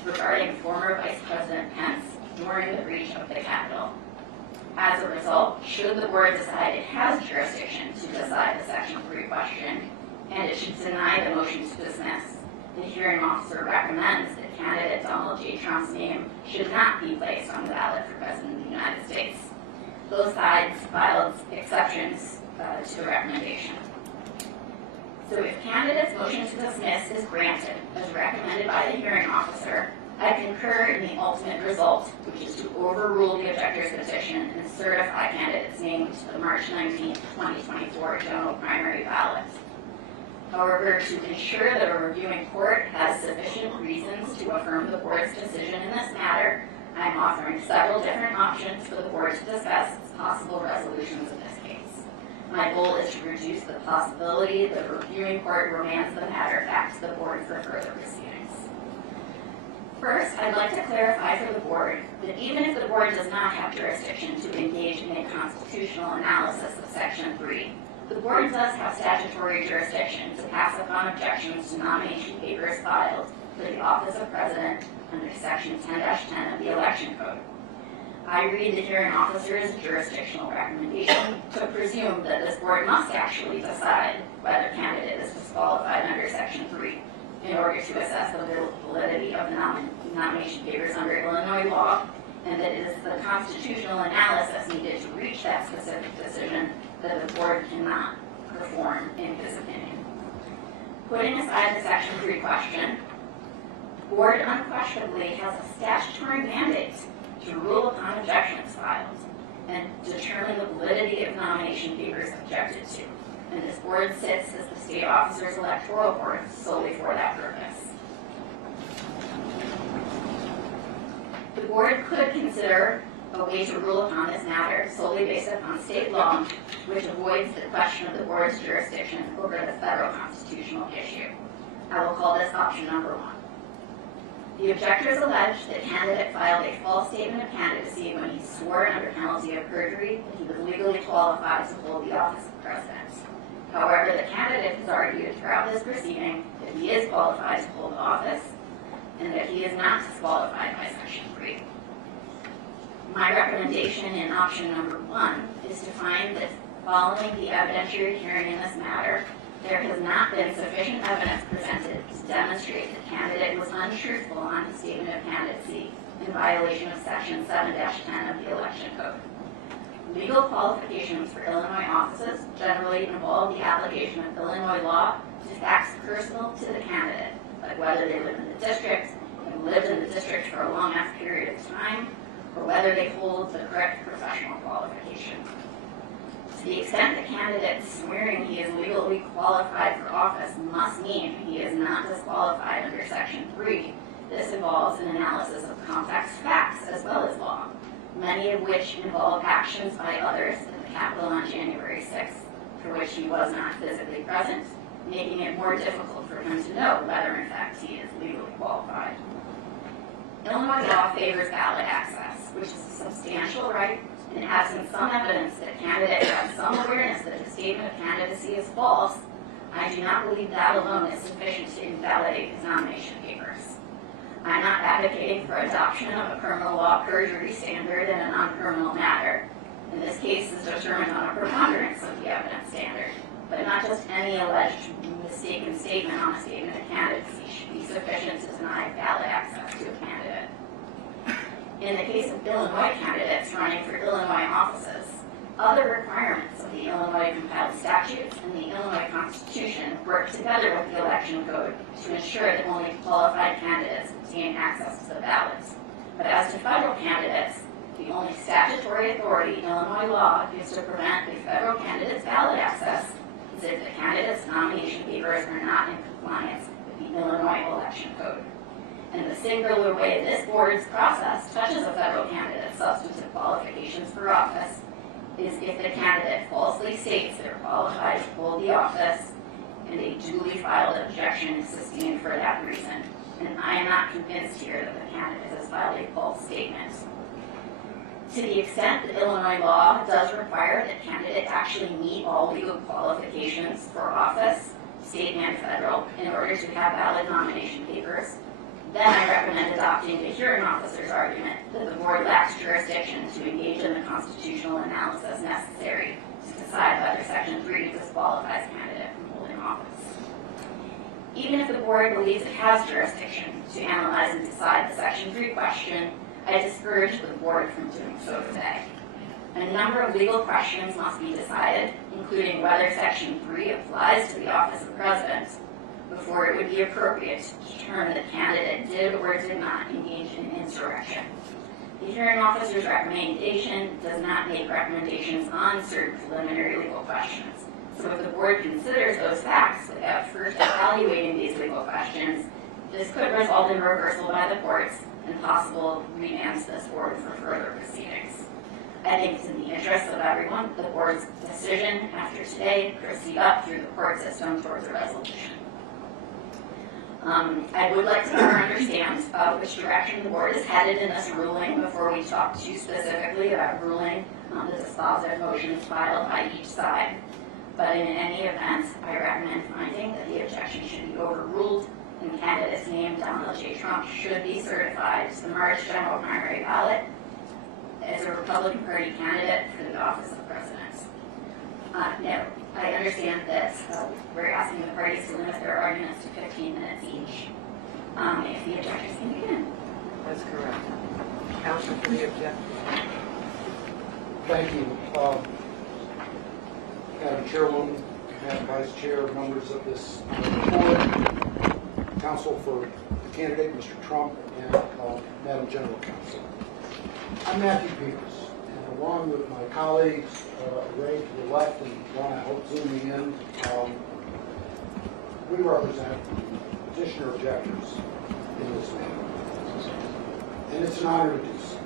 regarding former Vice President Pence during the breach of the Capitol. As a result, should the board decide it has jurisdiction to decide the Section 3 question, and it should deny the motion to dismiss, the hearing officer recommends that candidate Donald J. Trump's name should not be placed on the ballot for President of the United States. Both sides filed exceptions to the recommendation. So if candidate's motion to dismiss is granted, as recommended by the hearing officer, I concur in the ultimate result, which is to overrule the objector's petition and certify candidate's name to the March 19, 2024 general primary ballot. However, to ensure that a reviewing court has sufficient reasons to affirm the board's decision in this matter, I am offering several different options for the board to discuss as possible resolutions of this case. My goal is to reduce the possibility that a reviewing court remands the matter back to the board for further proceedings. First, I'd like to clarify for the board that even if the board does not have jurisdiction to engage in a constitutional analysis of Section 3, the board does have statutory jurisdiction to pass upon objections to nomination papers filed for the office of president under Section 10-10 of the Election Code. I read the hearing officer's jurisdictional recommendation to presume that this board must actually decide whether candidate is disqualified under Section 3 in order to assess the validity of the nomination papers under Illinois law, and that it is the constitutional analysis needed to reach that specific decision that the board cannot perform in his opinion. Putting aside the Section 3 question, the board unquestionably has a statutory mandate to rule upon objections filed and determine the validity of nomination papers objected to. And this board sits as the state officer's electoral board solely for that purpose. The board could consider a way to rule upon this matter solely based upon state law, which avoids the question of the board's jurisdiction over the federal constitutional issue. I will call this option number 1. The objectors allege that candidate filed a false statement of candidacy when he swore under penalty of perjury that he was legally qualified to hold the office of president. However, the candidate has argued throughout this proceeding that he is qualified to hold the office and that he is not disqualified by Section 3. My recommendation in option number 1 is to find that following the evidentiary hearing in this matter, there has not been sufficient evidence presented to demonstrate that candidate was untruthful on his statement of candidacy in violation of Section 7-10 of the Election Code. Legal qualifications for Illinois offices generally involve the application of Illinois law to facts personal to the candidate, like whether they live in the district, have lived in the district for a long enough period of time, or whether they hold the correct professional qualification. To the extent the candidate swearing he is legally qualified for office must mean he is not disqualified under Section 3, this involves an analysis of complex facts as well as law, many of which involve actions by others at the Capitol on January 6th, for which he was not physically present, making it more difficult for him to know whether in fact he is legally qualified. Illinois law favors ballot access, which is a substantial right, and absent some evidence that candidate has some awareness that his statement of candidacy is false, I do not believe that alone is sufficient to invalidate his nomination papers. I'm not advocating for adoption of a criminal law perjury standard in a non-criminal matter. In this case, is determined on a preponderance of the evidence standard, but not just any alleged mistaken statement on a statement of candidacy should be sufficient to deny ballot access to a candidate. In the case of Illinois candidates running for Illinois offices, other requirements of the Illinois compiled statutes and the Illinois Constitution work together with the Election Code to ensure that only qualified candidates obtain access to the ballots. But as to federal candidates, the only statutory authority Illinois law gives to prevent a federal candidate's ballot access is if the candidate's nomination papers are not in compliance with the Illinois Election Code. And the singular way this board's process touches a federal candidate's substantive qualifications for office is if the candidate falsely states they're qualified to hold the office and a duly filed objection is sustained for that reason, and I am not convinced here that the candidate has filed a false statement. To the extent that Illinois law does require that candidates actually meet all legal qualifications for office, state and federal, in order to have valid nomination papers, then I recommend adopting the hearing officer's argument that the board lacks jurisdiction to engage in the constitutional analysis necessary to decide whether Section 3 disqualifies a candidate from holding office. Even if the board believes it has jurisdiction to analyze and decide the Section 3 question, I discourage the board from doing so today. A number of legal questions must be decided, including whether Section 3 applies to the office of president, before it would be appropriate to determine that the candidate did or did not engage in insurrection. The hearing officer's recommendation does not make recommendations on certain preliminary legal questions. So if the board considers those facts without first evaluating these legal questions, this could result in reversal by the courts and possible remands to this board for further proceedings. I think it's in the interest of everyone, the board's decision after today proceed up through the court system towards a resolution. I would like to better understand which direction the board is headed in this ruling before we talk too specifically about ruling on the dispositive motions filed by each side. But in any event, I recommend finding that the objection should be overruled and the candidate's name, Donald J. Trump, should be certified to the March general primary ballot as a Republican Party candidate for the office of president. Now, I understand that we're asking the parties to limit their arguments to 15 minutes each. If the objectors can begin. That's correct. Counsel for the objection. Thank you. Madam Chairwoman, Madam Vice Chair, members of this board, counsel for the candidate, Mr. Trump, and Madam General Counsel. I'm Matthew Peters, and along with my colleagues, Ray to the left and Ron, I hope zooming in, we represent petitioner objectors in this matter. And it's an honor to do so.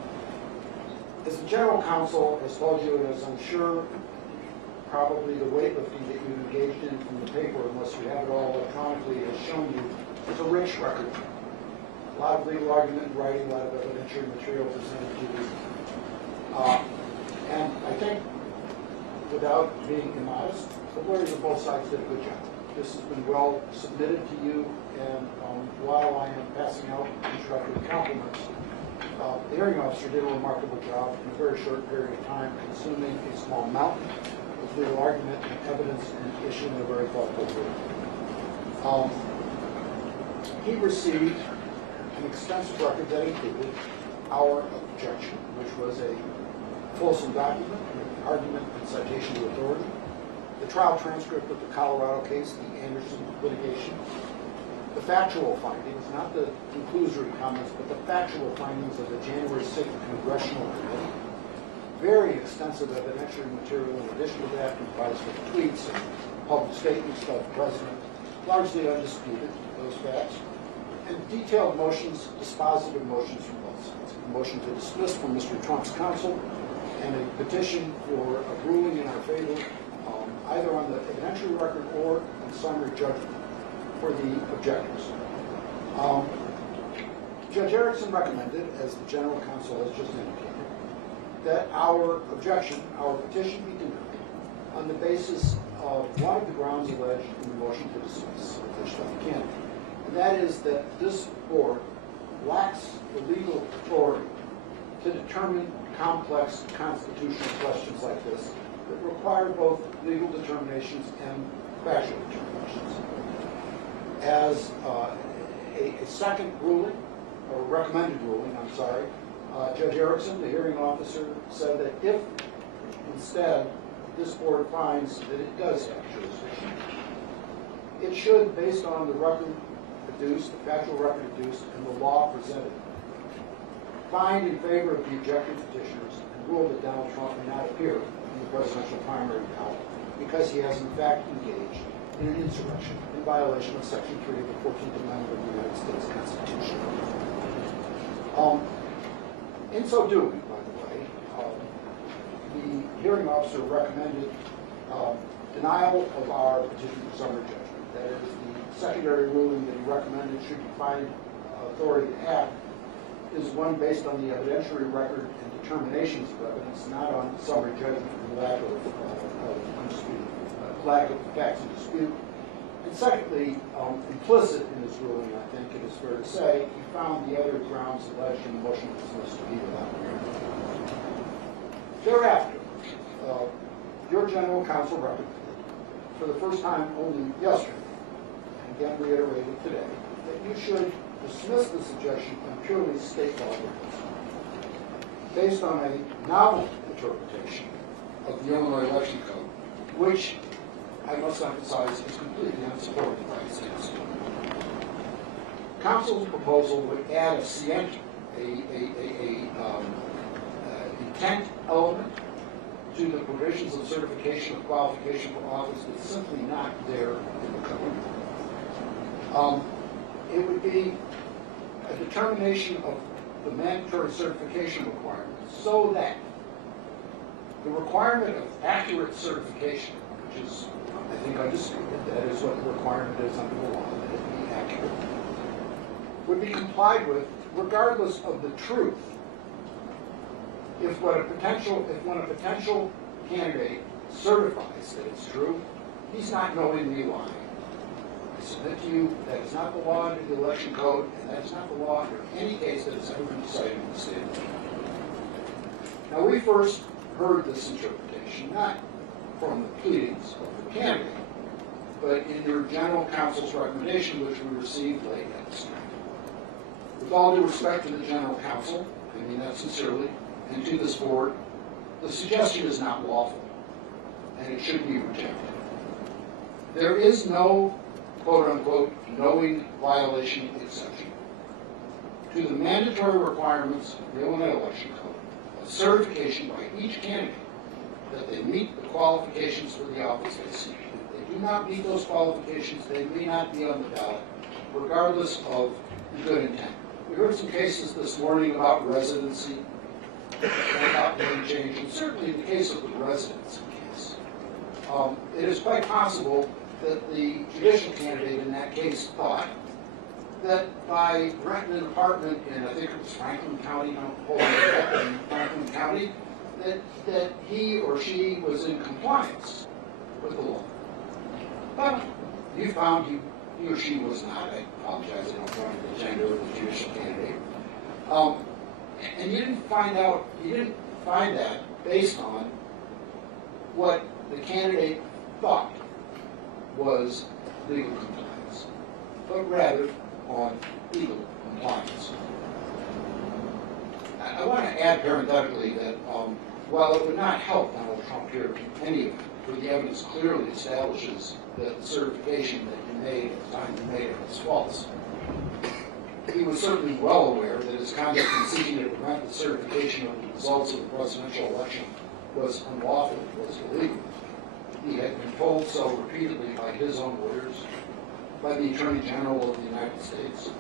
As the General Counsel has told you, and as I'm sure probably the weightlifting that you engaged in from the paper, unless you have it all electronically, has shown you it's a rich record. A lot of legal argument and writing, a lot of evidentiary material presented to you. And I think, without being immodest, the lawyers on both sides did a good job. This has been well submitted to you, and while I am passing out introductory compliments, the hearing officer did a remarkable job in a very short period of time, consuming a small mountain of legal argument and evidence and issuing a very thoughtful ruling. He received an extensive record that included our objection, which was a fulsome document, an argument and citation to authority, the trial transcript of the Colorado case, the Anderson litigation, the factual findings, not the conclusory comments, but the factual findings of the January 6th Congressional Committee, very extensive evidentiary material in addition to that, comprised of tweets and public statements by the President, largely undisputed, those facts, and detailed motions, dispositive motions from both sides. A motion to dismiss from Mr. Trump's counsel, and a petition for a ruling in our favor, either on the evidentiary record or on summary judgment for the objectors. Judge Erickson recommended, as the General Counsel has just indicated, that our objection, our petition be denied on the basis of one of the grounds alleged in the motion to dismiss of the candidate. And that is that this board lacks the legal authority to determine complex constitutional questions like this that require both legal determinations and factual determinations. As a second ruling, or recommended ruling, I'm sorry, Judge Erickson, the hearing officer, said that if instead this board finds that it does have jurisdiction, it should, based on the record produced, the factual record produced, and the law presented, find in favor of the objective petitioners and rule that Donald Trump may not appear in the presidential primary ballot because he has in fact engaged in an insurrection in violation of Section 3 of the 14th Amendment of the United States Constitution. In so doing, by the way, the hearing officer recommended denial of our petition for summary judgment. That is, the secondary ruling that he recommended should be authority to act is one based on the evidentiary record and determinations of evidence, not on summary judgment and lack of facts in dispute. And secondly, implicit in his ruling, I think it is fair to say, he found the other grounds alleged in the motion to dismiss to be without merit. Thereafter, your general counsel recommended, for the first time only yesterday, and again reiterated today, that you should dismiss the suggestion on purely state law grounds, based on a novel interpretation of the Illinois Election Code, which I must emphasize is completely unsupported by the science. Counsel's proposal would add a scienter, intent element to the provisions of certification of qualification for office that's simply not there in the code. It would be a determination of the mandatory certification requirements so that the requirement of accurate certification, which is, I think, undisputed, that is what the requirement is under the law, that it be accurate, would be complied with regardless of the truth. When a potential candidate certifies that it's true, he's not knowingly lying. I submit to you that is not the law under the election code, and that is not the law under any case that has ever been decided in the state of Illinois. Now, we first heard this interpretation, not from the pleadings of the candidate, but in your general counsel's recommendation, which we received late at this time. With all due respect to the general counsel, I mean that sincerely, and to this board, the suggestion is not lawful, and it should be rejected. There is no, quote-unquote, knowing violation exception to the mandatory requirements of the Illinois Election Code of certification by each candidate that they meet the qualifications for the office they seek. If they do not meet those qualifications, they may not be on the ballot, regardless of the good intent. We heard some cases this morning about residency and about name change, and certainly in the case of the residency case, it is quite possible that the judicial candidate in that case thought that by renting an apartment in, I think it was Franklin County, Franklin County, that he or she was in compliance with the law. But you found he or she was not. I apologize, I don't want to gender of the judicial candidate. And you didn't find that based on what the candidate thought was legal compliance, but rather on legal compliance. I want to add parenthetically that while it would not help Donald Trump here in any event, for the evidence clearly establishes that the certification that you made at the time you made it was false, he was certainly well aware that his conduct in seeking to prevent the certification of the results of the presidential election was unlawful, was illegal. He had been told so repeatedly by his own lawyers, by the Attorney General of the United States,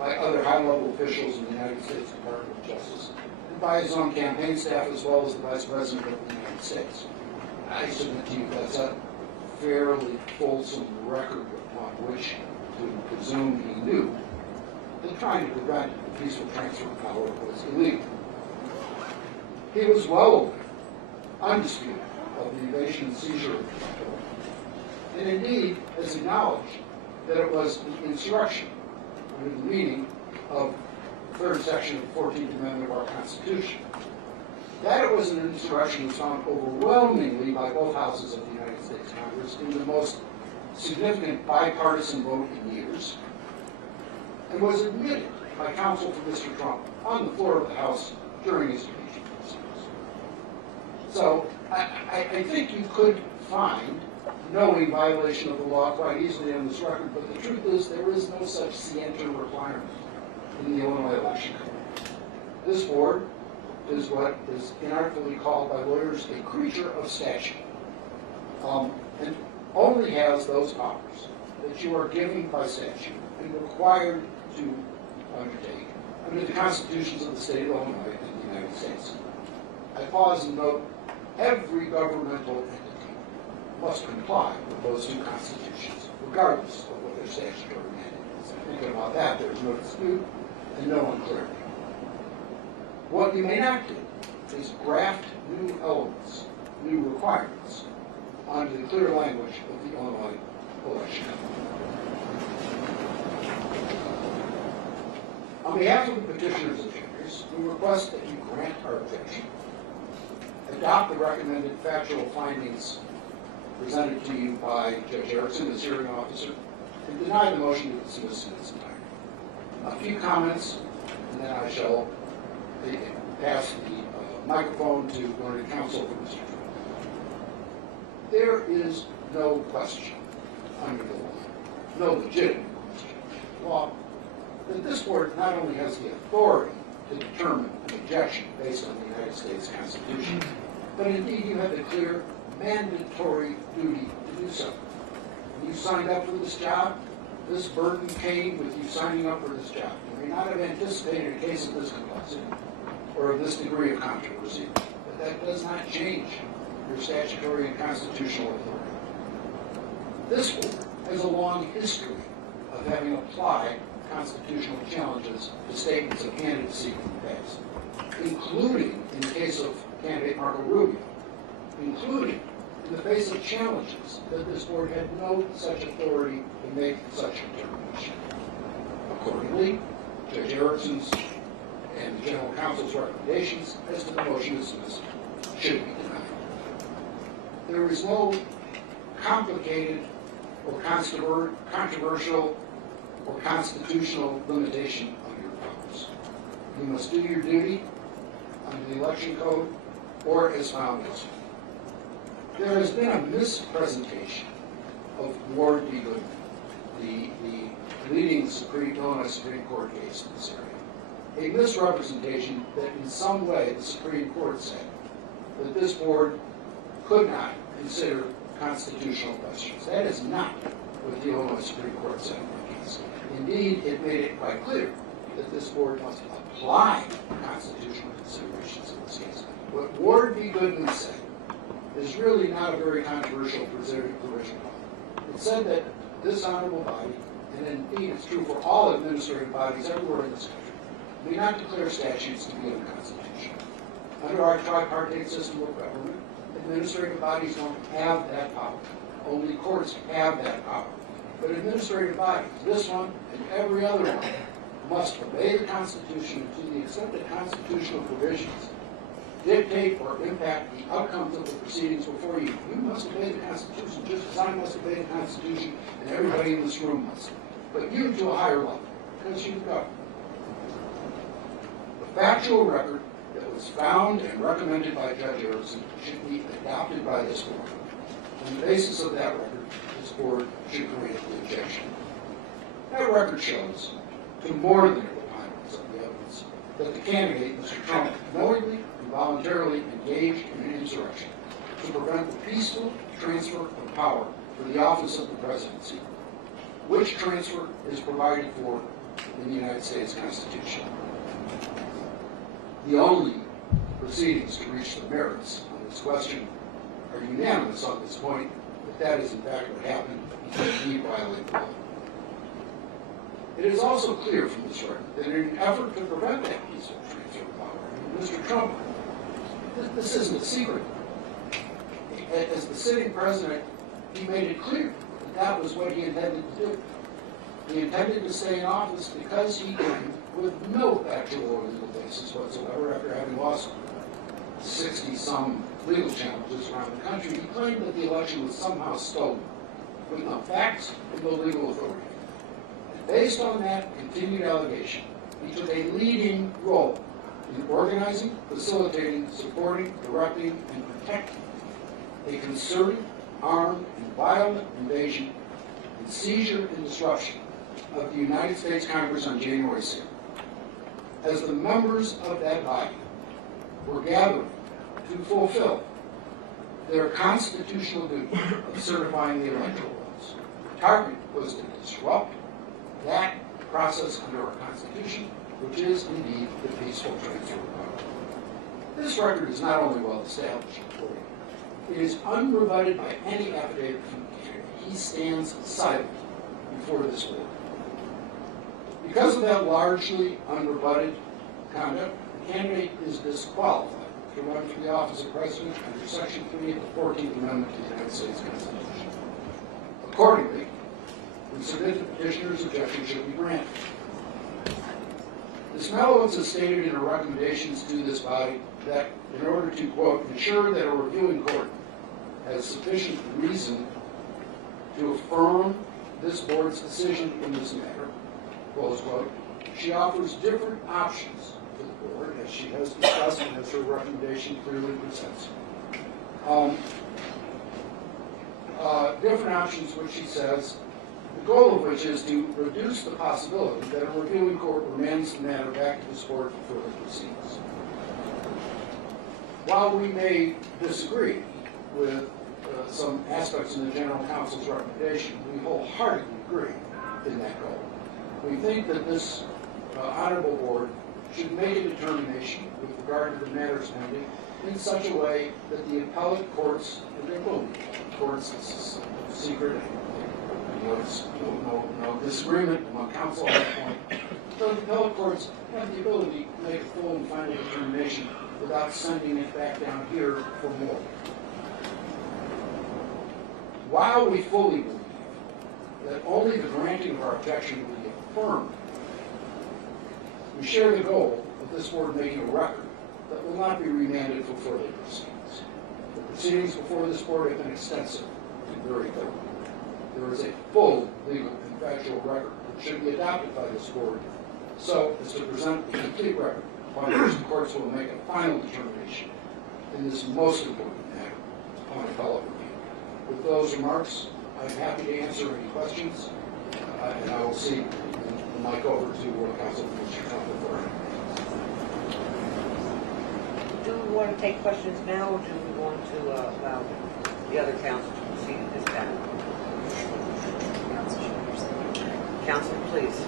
by other high-level officials in the United States Department of Justice, and by his own campaign staff as well as the Vice President of the United States. I submit to you that's a fairly fulsome record upon which to presume he knew that trying to prevent the peaceful transfer of power was illegal. He was well aware, undisputed, of the invasion and seizure of the Capitol, and indeed has acknowledged that it was an insurrection under the meaning of the third section of the 14th Amendment of our Constitution. That it was an insurrection was found overwhelmingly by both houses of the United States Congress in the most significant bipartisan vote in years, and was admitted by counsel for Mr. Trump on the floor of the House during his impeachment proceedings. So I think you could find knowing violation of the law quite easily on this record, but the truth is there is no such scienter requirement in the Illinois Election Code. This board is what is inartfully called by lawyers a creature of statute, and only has those powers that you are given by statute and required to undertake under the constitutions of the state of Illinois and the United States. I pause and note every governmental entity must comply with those two constitutions, regardless of what their statutory mandate is. Thinking about that, there is no dispute and no unclarity. What you may not do is graft new elements, new requirements, onto the clear language of the Illinois election code. On behalf of the petitioners and juniors, we request that you grant our objection, adopt the recommended factual findings presented to you by Judge Erickson as hearing officer, and deny the motion to dismiss in its entirety. A few comments, and then I shall pass the microphone to learned counsel for Mr. Trump. There is no question under the law, no legitimate question under the law, that this board not only has the authority to determine an objection based on the United States Constitution, but indeed you have the clear mandatory duty to do so. When you signed up for this job, this burden came with you signing up for this job. You may not have anticipated a case of this complexity or of this degree of controversy, but that does not change your statutory and constitutional authority. This board has a long history of having applied constitutional challenges to statements of candidacy in the past, including in the case of candidate Marco Rubio, including in the face of challenges that this board had no such authority to make such a determination. Accordingly, Judge Erickson's and the General Counsel's recommendations as to the motion dismissed should be denied. There is no complicated or controversial or constitutional limitation on your powers. You must do your duty under the election code or as found elsewhere. There has been a mispresentation of Ward v. Goodman, the leading Illinois Supreme Court case in this area. A misrepresentation that in some way the Supreme Court said that this board could not consider constitutional questions. That is not what the Illinois Supreme Court said in that case. Indeed, it made it quite clear that this board must apply constitutional considerations in this case. What Ward v. Goodman said is really not a very controversial provision. It said that this honorable body, and indeed it's true for all administrative bodies everywhere in this country, may not declare statutes to be unconstitutional. Under our tripartite system of government, administrative bodies don't have that power. Only courts have that power. But administrative bodies, this one and every other one, must obey the Constitution to the extent that constitutional provisions dictate or impact the outcomes of the proceedings before you. You must obey the Constitution just as I must obey the Constitution and everybody in this room must. But you to a higher level, because you've got the factual record that was found and recommended by Judge Erickson should be adopted by this board. On the basis of that record, this board should grant the objection. That record shows, to more than a preponderance of the evidence, that the candidate, Mr. Trump, knowingly and voluntarily engaged in an insurrection to prevent the peaceful transfer of power for the office of the presidency, which transfer is provided for in the United States Constitution. The only proceedings to reach the merits on this question are unanimous on this point, that that is in fact what happened, because he violated the law. It is also clear from this record that in an effort to prevent that peaceful transfer of power, Mr. Trump, this isn't a secret. As the sitting president, he made it clear that that was what he intended to do. He intended to stay in office because he claimed, with no factual or legal basis whatsoever, after having lost 60-some legal challenges around the country, he claimed that the election was somehow stolen, with no facts and no legal authority. And based on that continued allegation, he took a leading role in organizing, facilitating, supporting, directing, and protecting a concerted, armed, and violent invasion and seizure and disruption of the United States Congress on January 6th. As the members of that body were gathering to fulfill their constitutional duty of certifying the electoral rolls, the target was to disrupt that process under our Constitution, which is indeed the peaceful transfer of power. This record is not only well established, it is unrebutted by any affidavit from the candidate. He stands silent before this board. Because of that largely unrebutted conduct, the candidate is disqualified to run for the office of president under Section 3 of the 14th Amendment to the United States Constitution. Accordingly, we submit the petitioner's objection should be granted. Ms. Mellowitz has stated in her recommendations to this body that in order to, quote, ensure that a reviewing court has sufficient reason to affirm this board's decision in this matter, close quote, she offers different options to the board, as she has discussed and as her recommendation clearly presents. Different options which she says, the goal of which is to reduce the possibility that a reviewing court remands the matter back to this board for further proceedings. While we may disagree with some aspects in the General Counsel's recommendation, we wholeheartedly agree in that goal. We think that this honorable board should make a determination with regard to the matters pending in such a way that the appellate courts, and there will be courts, this is secret, no disagreement among counsel on that point, so the appellate courts have the ability to make a full and final determination without sending it back down here for more. While we fully believe that only the granting of our objection will be affirmed, we share the goal of this board making a record that will not be remanded for further proceedings. The proceedings before this board have been extensive and very thorough. There is a full legal and factual record that should be adopted by this board so as to present a complete record upon which the courts will make a final determination in this most important matter upon appellate review. With those remarks, I'm happy to answer any questions, and I will see the mic over to Counsel for Mr. Trump. Do we want to take questions now, or do we want to allow the other counsel to proceed at this time? Counsel, please.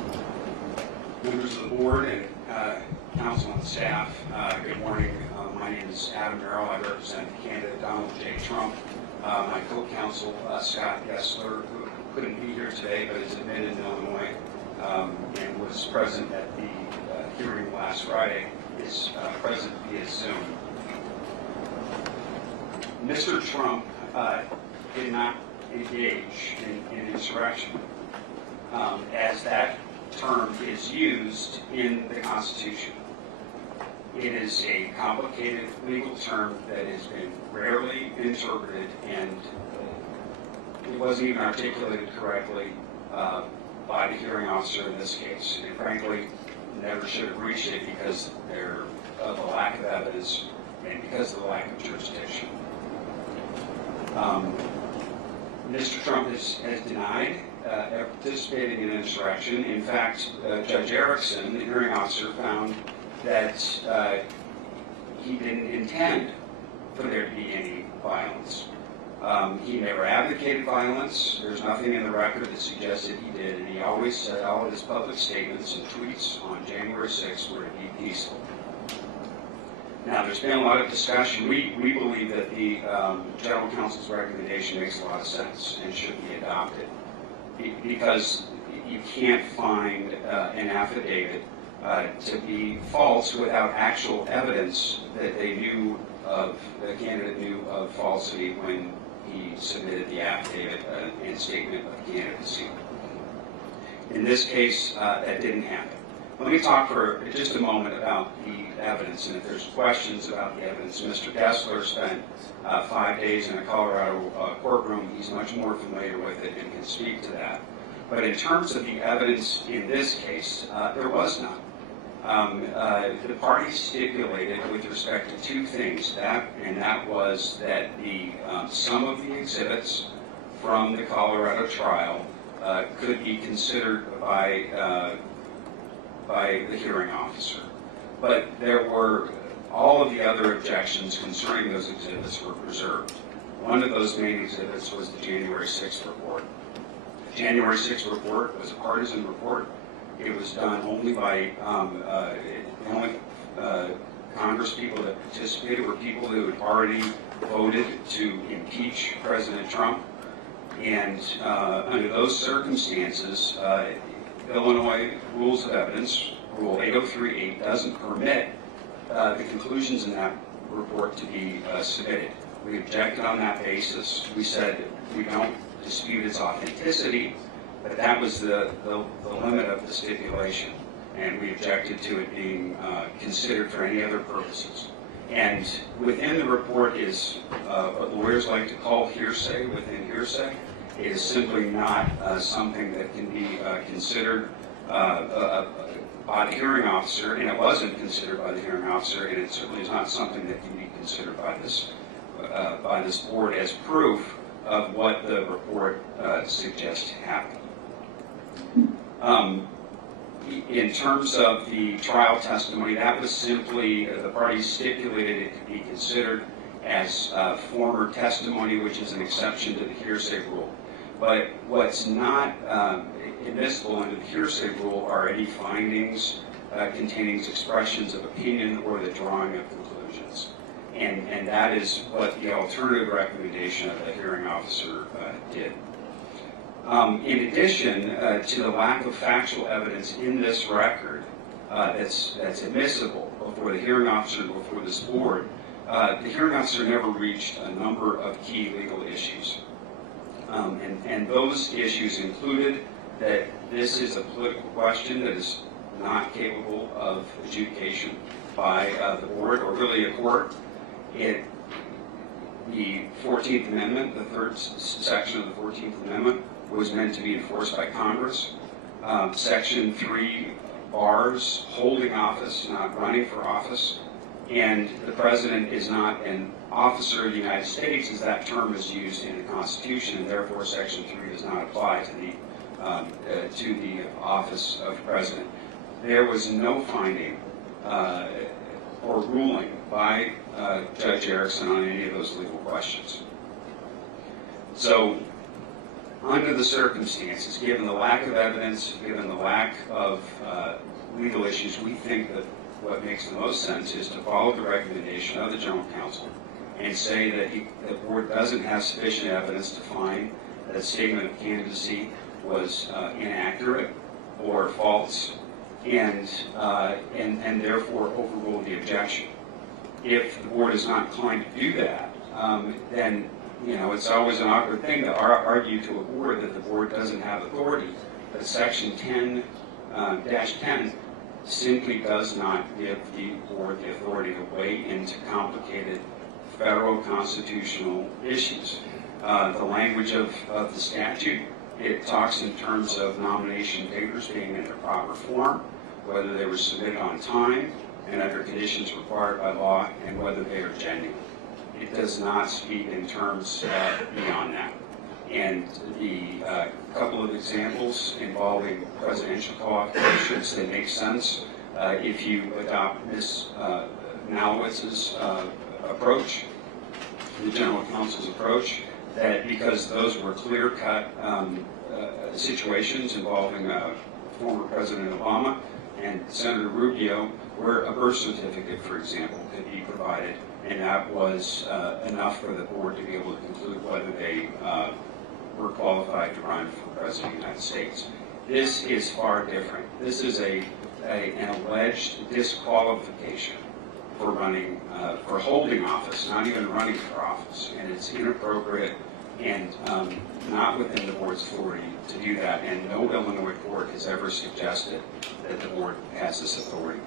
Members of the board and counsel and staff, good morning. My name is Adam Merrill. I represent the candidate Donald J. Trump. My co-counsel, Scott Gessler, who couldn't be here today but is admitted in Illinois and was present at the hearing last Friday, is present via Zoom. Mr. Trump did not engage in insurrection as that term is used in the Constitution. It is a complicated legal term that has been rarely interpreted, and it wasn't even articulated correctly by the hearing officer in this case. And frankly, never should have reached it because of the lack of evidence and because of the lack of jurisdiction. Mr. Trump has denied participating in insurrection. In fact, Judge Erickson, the hearing officer, found that he didn't intend for there to be any violence. He never advocated violence. There's nothing in the record that suggested he did, and he always said all of his public statements and tweets on January 6th were to be peaceful. Now, there's been a lot of discussion. We believe that the General Counsel's recommendation makes a lot of sense and should be adopted because you can't find an affidavit to be false without actual evidence that they knew of, the candidate knew of falsity when he submitted the affidavit and statement of candidacy. In this case, that didn't happen. Let me talk for just a moment about the evidence, and if there's questions about the evidence. Mr. Gessler spent 5 days in a Colorado courtroom. He's much more familiar with it and can speak to that. But in terms of the evidence in this case, there was none. The parties stipulated with respect to two things, and that was that some of the exhibits from the Colorado trial could be considered by the hearing officer. But there were, all of the other objections concerning those exhibits were preserved. One of those main exhibits was the January 6th report. The January 6th report was a partisan report. It was done only by, the only Congress people that participated were people who had already voted to impeach President Trump. And under those circumstances, Illinois Rules of Evidence, Rule 803.8, doesn't permit the conclusions in that report to be submitted. We objected on that basis. We said we don't dispute its authenticity, but that was the limit of the stipulation, and we objected to it being considered for any other purposes. And within the report is what lawyers like to call hearsay within hearsay. It is simply not something that can be considered by the hearing officer, and it wasn't considered by the hearing officer, and it certainly is not something that can be considered by this board as proof of what the report suggests happened. In terms of the trial testimony, that was simply, the parties stipulated it could be considered as former testimony, which is an exception to the hearsay rule. But what's not admissible under the hearsay rule are any findings containing expressions of opinion or the drawing of conclusions. And that is what the alternative recommendation of the hearing officer did. In addition to the lack of factual evidence in this record that's admissible before the hearing officer and before this board, the hearing officer never reached a number of key legal issues. And those issues included that this is a political question that is not capable of adjudication by the board or really a court. The 14th Amendment, the third section of the 14th Amendment, was meant to be enforced by Congress. Section 3 bars holding office, not running for office, and the president is not an officer of the United States as that term is used in the Constitution, and therefore Section 3 does not apply to the office of president. There was no finding or ruling by Judge Erickson on any of those legal questions. So, under the circumstances, given the lack of evidence, given the lack of legal issues, we think that what makes the most sense is to follow the recommendation of the General Counsel and say that the board doesn't have sufficient evidence to find that a statement of candidacy was inaccurate or false, and therefore overrule the objection. If the board is not inclined to do that, then it's always an awkward thing to argue to a board that the board doesn't have authority. But Section 10-10 simply does not give the board the authority to weigh into complicated federal constitutional issues. The language of the statute, it talks in terms of nomination papers being in their proper form, whether they were submitted on time and under conditions required by law, and whether they are genuine. It does not speak in terms beyond that. And the couple of examples involving presidential qualifications, they make sense if you adopt Ms. Malowitz's approach, the General Counsel's approach, that because those were clear-cut situations involving former President Obama and Senator Rubio, where a birth certificate, for example, could be provided, and that was enough for the board to be able to conclude whether they were qualified to run for President of the United States. This is far different. This is an alleged disqualification for running, for holding office, not even running for office, and it's inappropriate and not within the board's authority to do that, and no Illinois court has ever suggested that the board has this authority.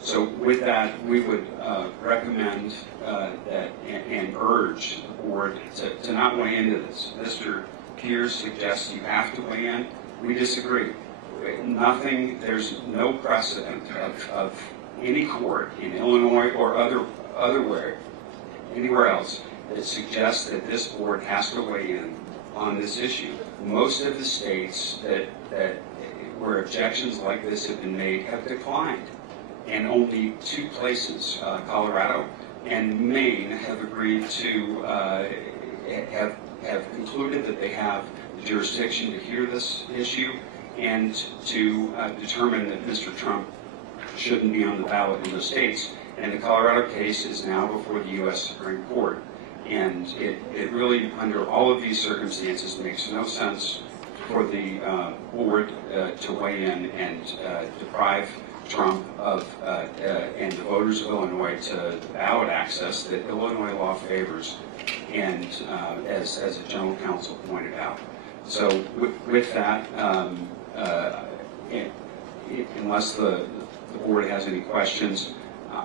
So with that, we would recommend that and urge the board to not weigh into this. Mr. Pierce suggests you have to weigh in. We disagree. There's no precedent of any court in Illinois or anywhere else that suggests that this board has to weigh in on this issue. Most of the states where objections like this have been made have declined. And only 2 places, Colorado and Maine, have agreed to, have concluded that they have the jurisdiction to hear this issue and to determine that Mr. Trump shouldn't be on the ballot in those states. And the Colorado case is now before the U.S. Supreme Court. And it really, under all of these circumstances, makes no sense for the board to weigh in and deprive Trump of and the voters of Illinois to ballot access that Illinois law favors, and as the general counsel pointed out. So with that, unless the board has any questions,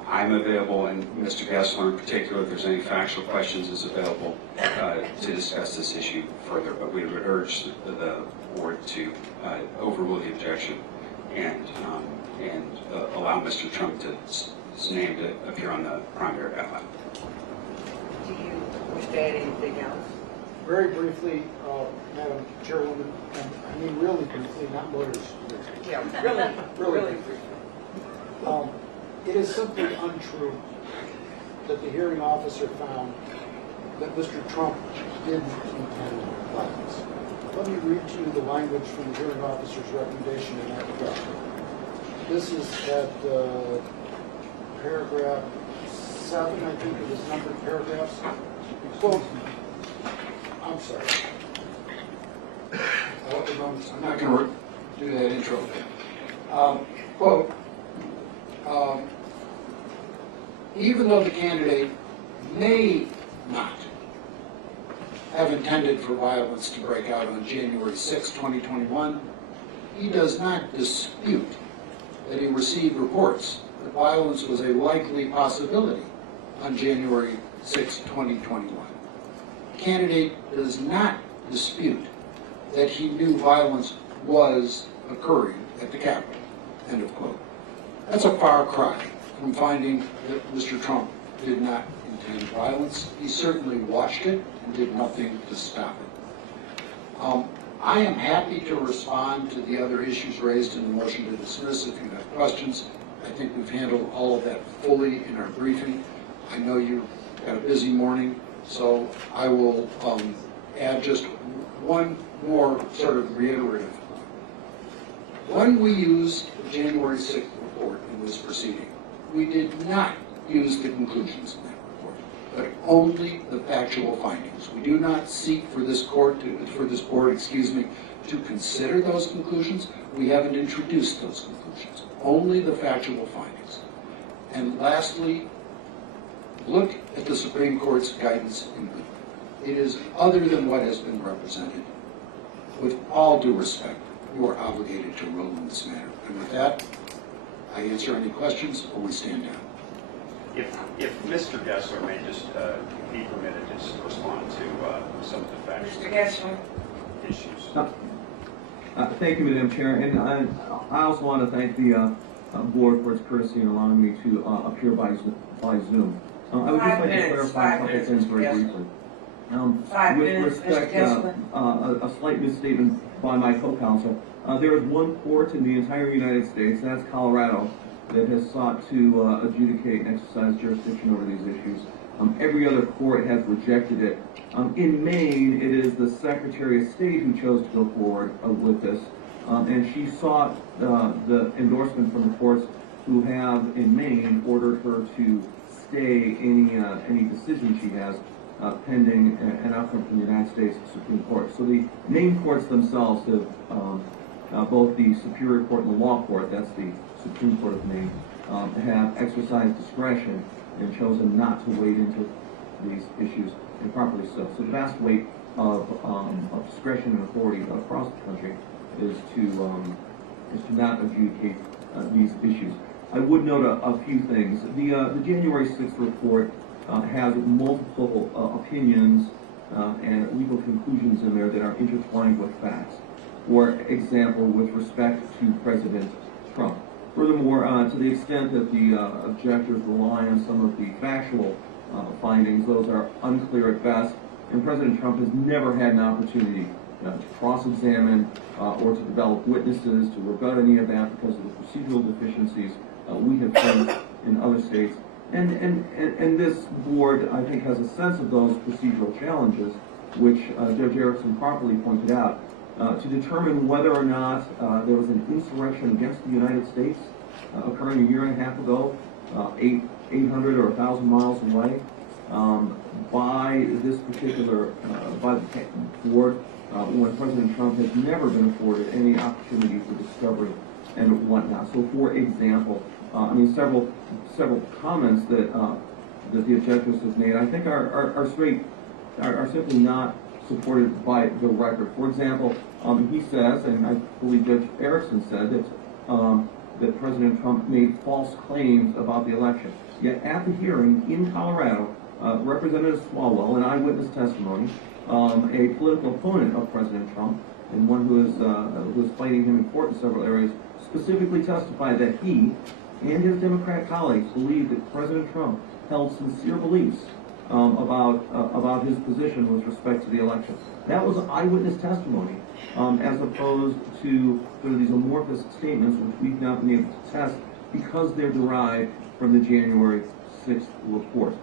I'm available, and Mr. Gessler in particular, if there's any factual questions, is available to discuss this issue further. But we would urge the board to overrule the objection and allow Mr. Trump's name to appear on the primary ballot. Do you wish to add anything else? Very briefly, Madam Chairwoman, and I mean really briefly, not lawyers. Yeah, really briefly. It is simply untrue that the hearing officer found that Mr. Trump didn't intend violence. Let me read to you the language from the hearing officer's recommendation in that regard. This is at paragraph 7, I think it is numbered paragraphs. Quote, I'm sorry. I'm not going to do that intro again. Quote, even though the candidate may not have intended for violence to break out on January 6, 2021, he does not dispute that he received reports that violence was a likely possibility on January 6, 2021. The candidate does not dispute that he knew violence was occurring at the Capitol. End of quote. That's a far cry from finding that Mr. Trump did not intend violence. He certainly watched it and did nothing to stop it. I am happy to respond to the other issues raised in the motion to dismiss if you have questions. I think we've handled all of that fully in our briefing. I know you've got a busy morning, so I will add just one more sort of reiterative. When we used the January 6th report in this proceeding, we did not use the conclusions in that report, but only the factual findings. We do not seek for this board, to consider those conclusions. We haven't introduced those conclusions. Only the factual findings. And lastly, look at the Supreme Court's guidance in Goodwin. It is other than what has been represented. With all due respect, you are obligated to rule in this matter. And with that, I answer any questions or we stand down. If Mr. Gessler may just be permitted to just respond to some of the factual Mr. Gessler. issues. Thank you, Madam Chair, and I also want to thank the board for its courtesy in allowing me to appear by Zoom. I would just like to clarify a couple things very briefly. With respect, a slight misstatement by my co-counsel. There is one court in the entire United States, that's Colorado, that has sought to adjudicate and exercise jurisdiction over these issues. Every other court has rejected it. In Maine, it is the Secretary of State who chose to go forward with this, and she sought the endorsement from the courts who have, in Maine, ordered her to stay any decision she has pending an outcome from the United States Supreme Court. So the Maine courts themselves have, both the Superior Court and the Law Court, that's the Supreme Court of Maine, have exercised discretion and chosen not to wade into these issues, and properly so. So the vast weight of discretion and authority across the country is to not adjudicate these issues. I would note a few things. The January 6th report has multiple opinions and legal conclusions in there that are intertwined with facts. For example, with respect to President Trump. Furthermore, to the extent that the objectors rely on some of the factual findings, those are unclear at best, and President Trump has never had an opportunity to cross-examine or to develop witnesses to rebut any of that because of the procedural deficiencies we have seen in other states. And this board, I think, has a sense of those procedural challenges, which Judge Erickson properly pointed out, to determine whether or not there was an insurrection against the United States occurring a year and a half ago, 800 or 1,000 miles away. By this particular, by the board, when President Trump has never been afforded any opportunity for discovery and whatnot. So, for example, I mean, several comments that that the objectors have made, I think are simply not supported by the record. For example, he says, and I believe Judge Erickson said that that President Trump made false claims about the election. Yet at the hearing in Colorado, Representative Swalwell, an eyewitness testimony, a political opponent of President Trump, and one who is fighting him in court in several areas, specifically testified that he and his Democrat colleagues believed that President Trump held sincere beliefs about his position with respect to the election. That was eyewitness testimony, as opposed to sort of these amorphous statements which we've not been able to test because they're derived from the January 6th report.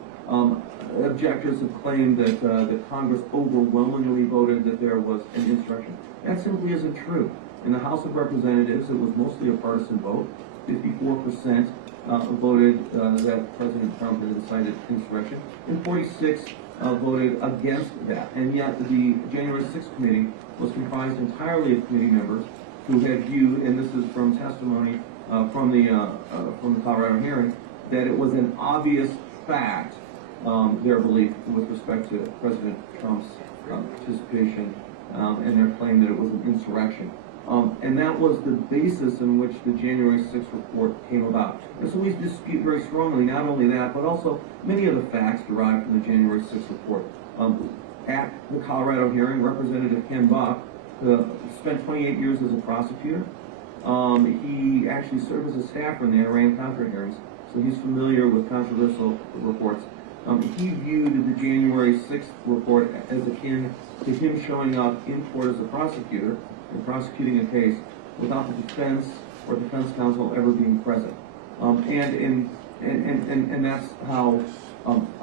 Objectors have claimed that that Congress overwhelmingly voted that there was an insurrection. That simply isn't true. In the House of Representatives, it was mostly a partisan vote. 54% voted that President Trump had incited insurrection, and 46 voted against that. And yet the January 6th committee was comprised entirely of committee members who had viewed, and this is from testimony from the Colorado hearing, that it was an obvious fact, their belief with respect to President Trump's participation and their claim that it was an insurrection. And that was the basis in which the January 6th report came about. And so we dispute very strongly not only that, but also many of the facts derived from the January 6th report. At the Colorado hearing, Representative Ken Buck spent 28 years as a prosecutor. He actually served as a staffer in the Iran-Contra hearings, so he's familiar with controversial reports. He viewed the January 6th report as akin to him showing up in court as a prosecutor and prosecuting a case without the defense or defense counsel ever being present. And that's how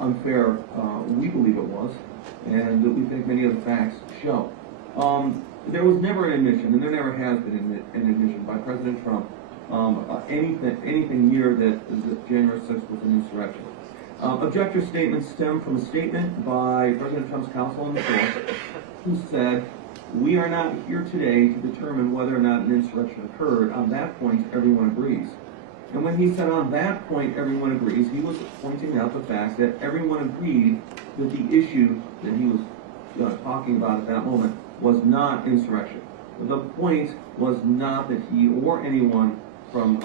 unfair we believe it was, and that we think many of the facts show. There was never an admission, and there never has been an admission by President Trump, anything near that January 6th was an insurrection. Objector statements stem from a statement by President Trump's counsel on the floor, who said, "We are not here today to determine whether or not an insurrection occurred. On that point, everyone agrees." And when he said on that point, everyone agrees, he was pointing out the fact that everyone agreed that the issue that he was talking about at that moment was not insurrection. The point was not that he or anyone from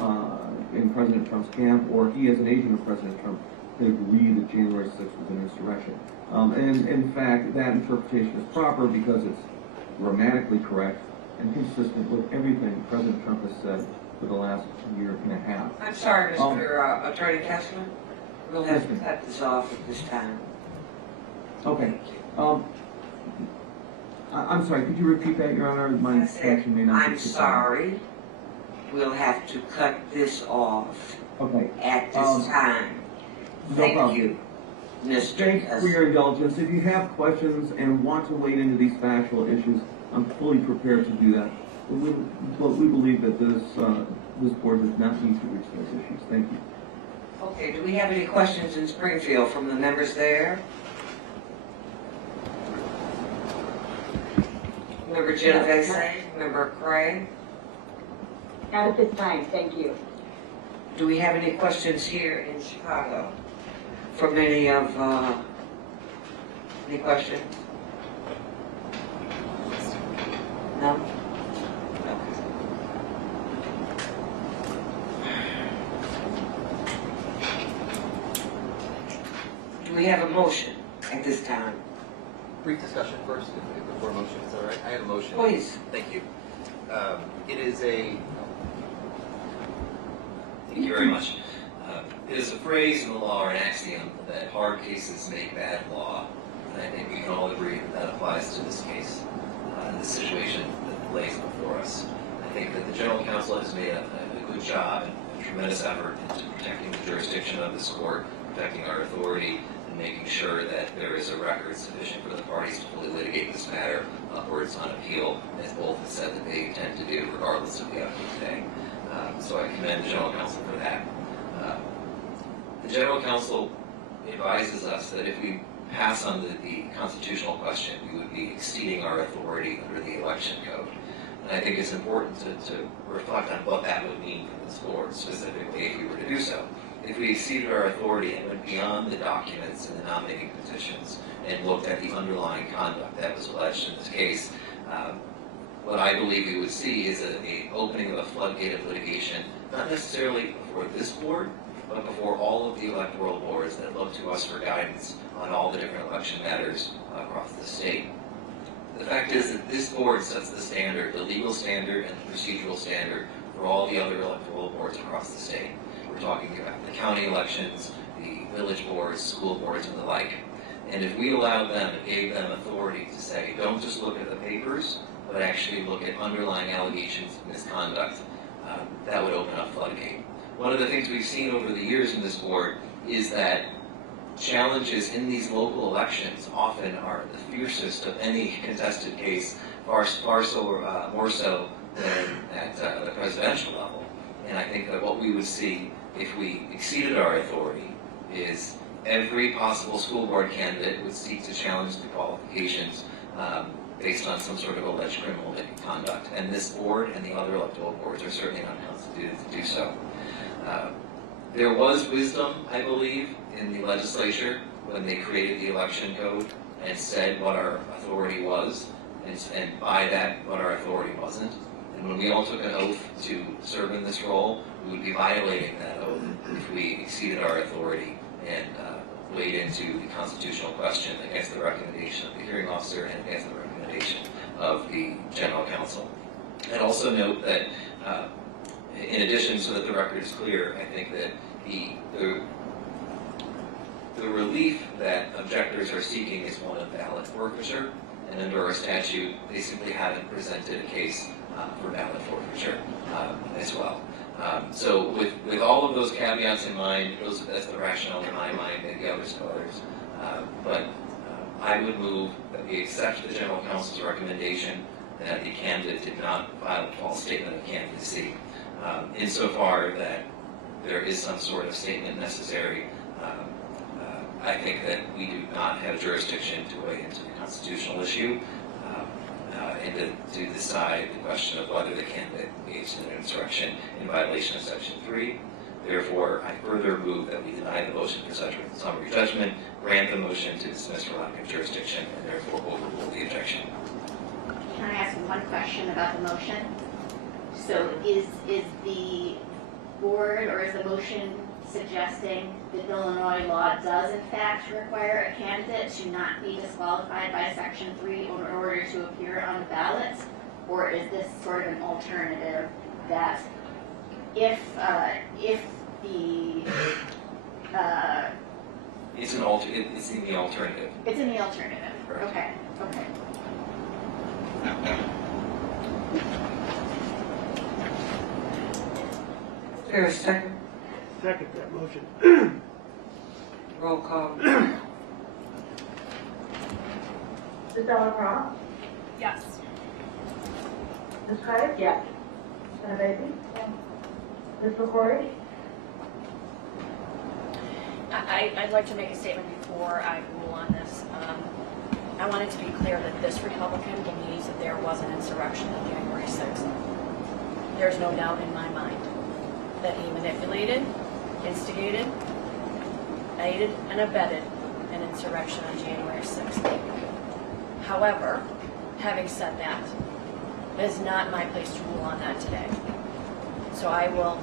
in President Trump's camp, or he as an agent of President Trump, could agree that January 6th was an insurrection. And in fact, that interpretation is proper because it's grammatically correct and consistent with everything President Trump has said for the last year and a half. I'm sorry, Mr. Attorney Kessler. We'll have to cut this off at this time. Okay. I'm sorry, could you repeat that, Your Honor? My connection may not be. I'm sorry. We'll have to cut this off at this time. No problem. You, Mr. Thanks for your indulgence. If you have questions and want to wade into these factual issues, I'm fully prepared to do that. But we believe that this board does not need to reach those issues. Thank you. Okay, do we have any questions in Springfield from the members there? Member Genovese, Member Craig? Not at this time, thank you. Do we have any questions here in Chicago from any of, any questions? No? Do we have a motion at this time? Brief discussion first, before motion, is that all right? I have a motion. Please. Thank you. Thank you very much. It is a phrase in the law or an axiom that hard cases make bad law. And I think we can all agree that that applies to this case, the situation that lays before us. I think that the General Counsel has made a good job and a tremendous effort into protecting the jurisdiction of this court, protecting our authority, and making sure that there is a record sufficient for the parties to fully litigate this matter upwards on appeal, as both have said that they intend to do regardless of the outcome today. So I commend the General Counsel for that. The General Counsel advises us that if we pass on the constitutional question, we would be exceeding our authority under the election code. And I think it's important to reflect on what that would mean for this board specifically if we were to do so. If we exceeded our authority and went beyond the documents and the nominating petitions and looked at the underlying conduct that was alleged in this case, what I believe we would see is a opening of a floodgate of litigation, not necessarily before this board, but before all of the electoral boards that look to us for guidance on all the different election matters across the state. The fact is that this board sets the standard, the legal standard and the procedural standard for all the other electoral boards across the state. We're talking about the county elections, the village boards, school boards, and the like. And if we allowed them and gave them authority to say, don't just look at the papers, but actually look at underlying allegations of misconduct, that would open up floodgate. One of the things we've seen over the years in this board is that challenges in these local elections often are the fiercest of any contested case, more so than at the presidential level. And I think that what we would see if we exceeded our authority is every possible school board candidate would seek to challenge the qualifications based on some sort of alleged criminal conduct. And this board and the other electoral boards are certainly not constituted to do so. There was wisdom, I believe, in the legislature when they created the election code and said what our authority was, and by that, what our authority wasn't. And when we all took an oath to serve in this role, we would be violating that oath if we exceeded our authority and weighed into the constitutional question against the recommendation of the hearing officer and against the recommendation of the general counsel. I'd also note that in addition, so that the record is clear, I think that the relief that objectors are seeking is one of ballot forfeiture, and under our statute, they simply haven't presented a case for ballot forfeiture as well. So with all of those caveats in mind, that's the rationale in my mind, maybe others to others. But I would move that we accept the general counsel's recommendation that the candidate did not file a false statement of candidacy. Insofar that there is some sort of statement necessary, I think that we do not have jurisdiction to weigh into the constitutional issue and to decide the question of whether the candidate engaged in an insurrection in violation of Section 3. Therefore, I further move that we deny the motion for summary judgment, grant the motion to dismiss for lack of jurisdiction, and therefore overrule the objection. Can I ask one question about the motion? So is the board or is the motion suggesting that Illinois law does in fact require a candidate to not be disqualified by Section 3 in order to appear on the ballot? Or is this sort of an alternative that if the it's in the alternative. It's in the alternative. Correct. Okay. Okay. Is there a second? Second that motion. Roll call. Ms. Delacroix? Yes. Ms. Craddock? Yes. Ms. Baby? Yes. Ms. McCory? I'd like to make a statement before I rule on this. I want it to be clear that this Republican believes that there was an insurrection on January 6th. There's no doubt in my mind that he manipulated, instigated, aided, and abetted an insurrection on January 6th. However, having said that, it is not my place to rule on that today. So I will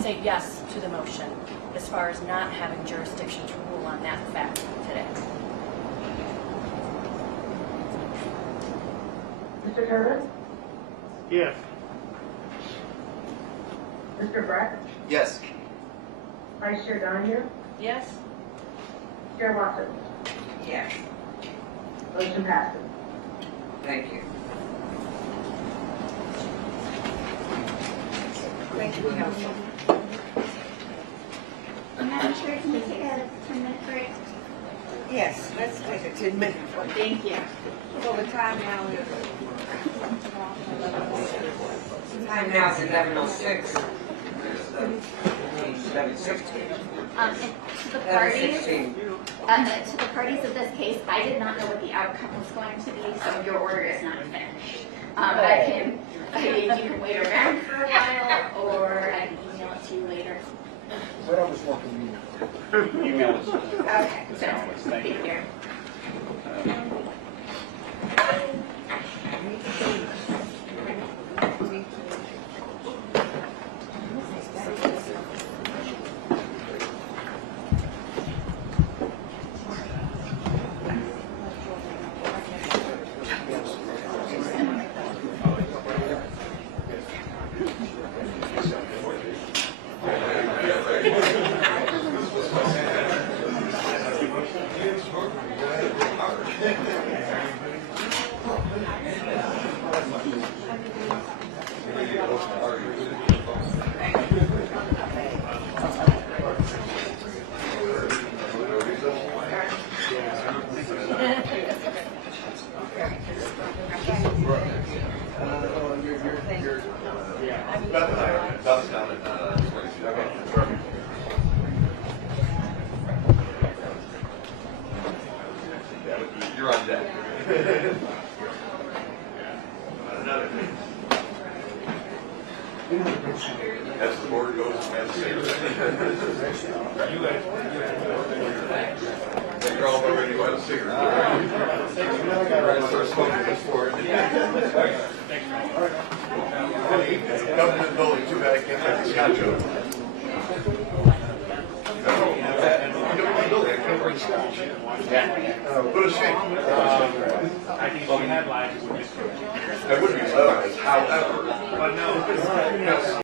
say yes to the motion as far as not having jurisdiction to rule on that fact today. Mr. Turbin? Yes. Mr. Breck? Yes. Vice Chair Donahue? Yes? Chair Watson? Yes. Motion passes. Thank you. Thank you, Council. Madam Chair, can we take a 10-minute break? Yes, let's take a 10-minute break. Thank you. So the time now is 11:06. 7/16. And to the parties, to the parties of this case, I did not know what the outcome was going to be, so your order is not finished. You can wait around for a while, or I can email it to you later. Whatever's more convenient. Email us. Okay, so, Thank you. be here. You're on deck. As the board goes, as you're all about ready to have a cigarette. Right, start smoking this for it. Government building, too bad I can't have the scotch over. I can't bring scotch. Put a shake. I think she had lives. I would be surprised, however. But no.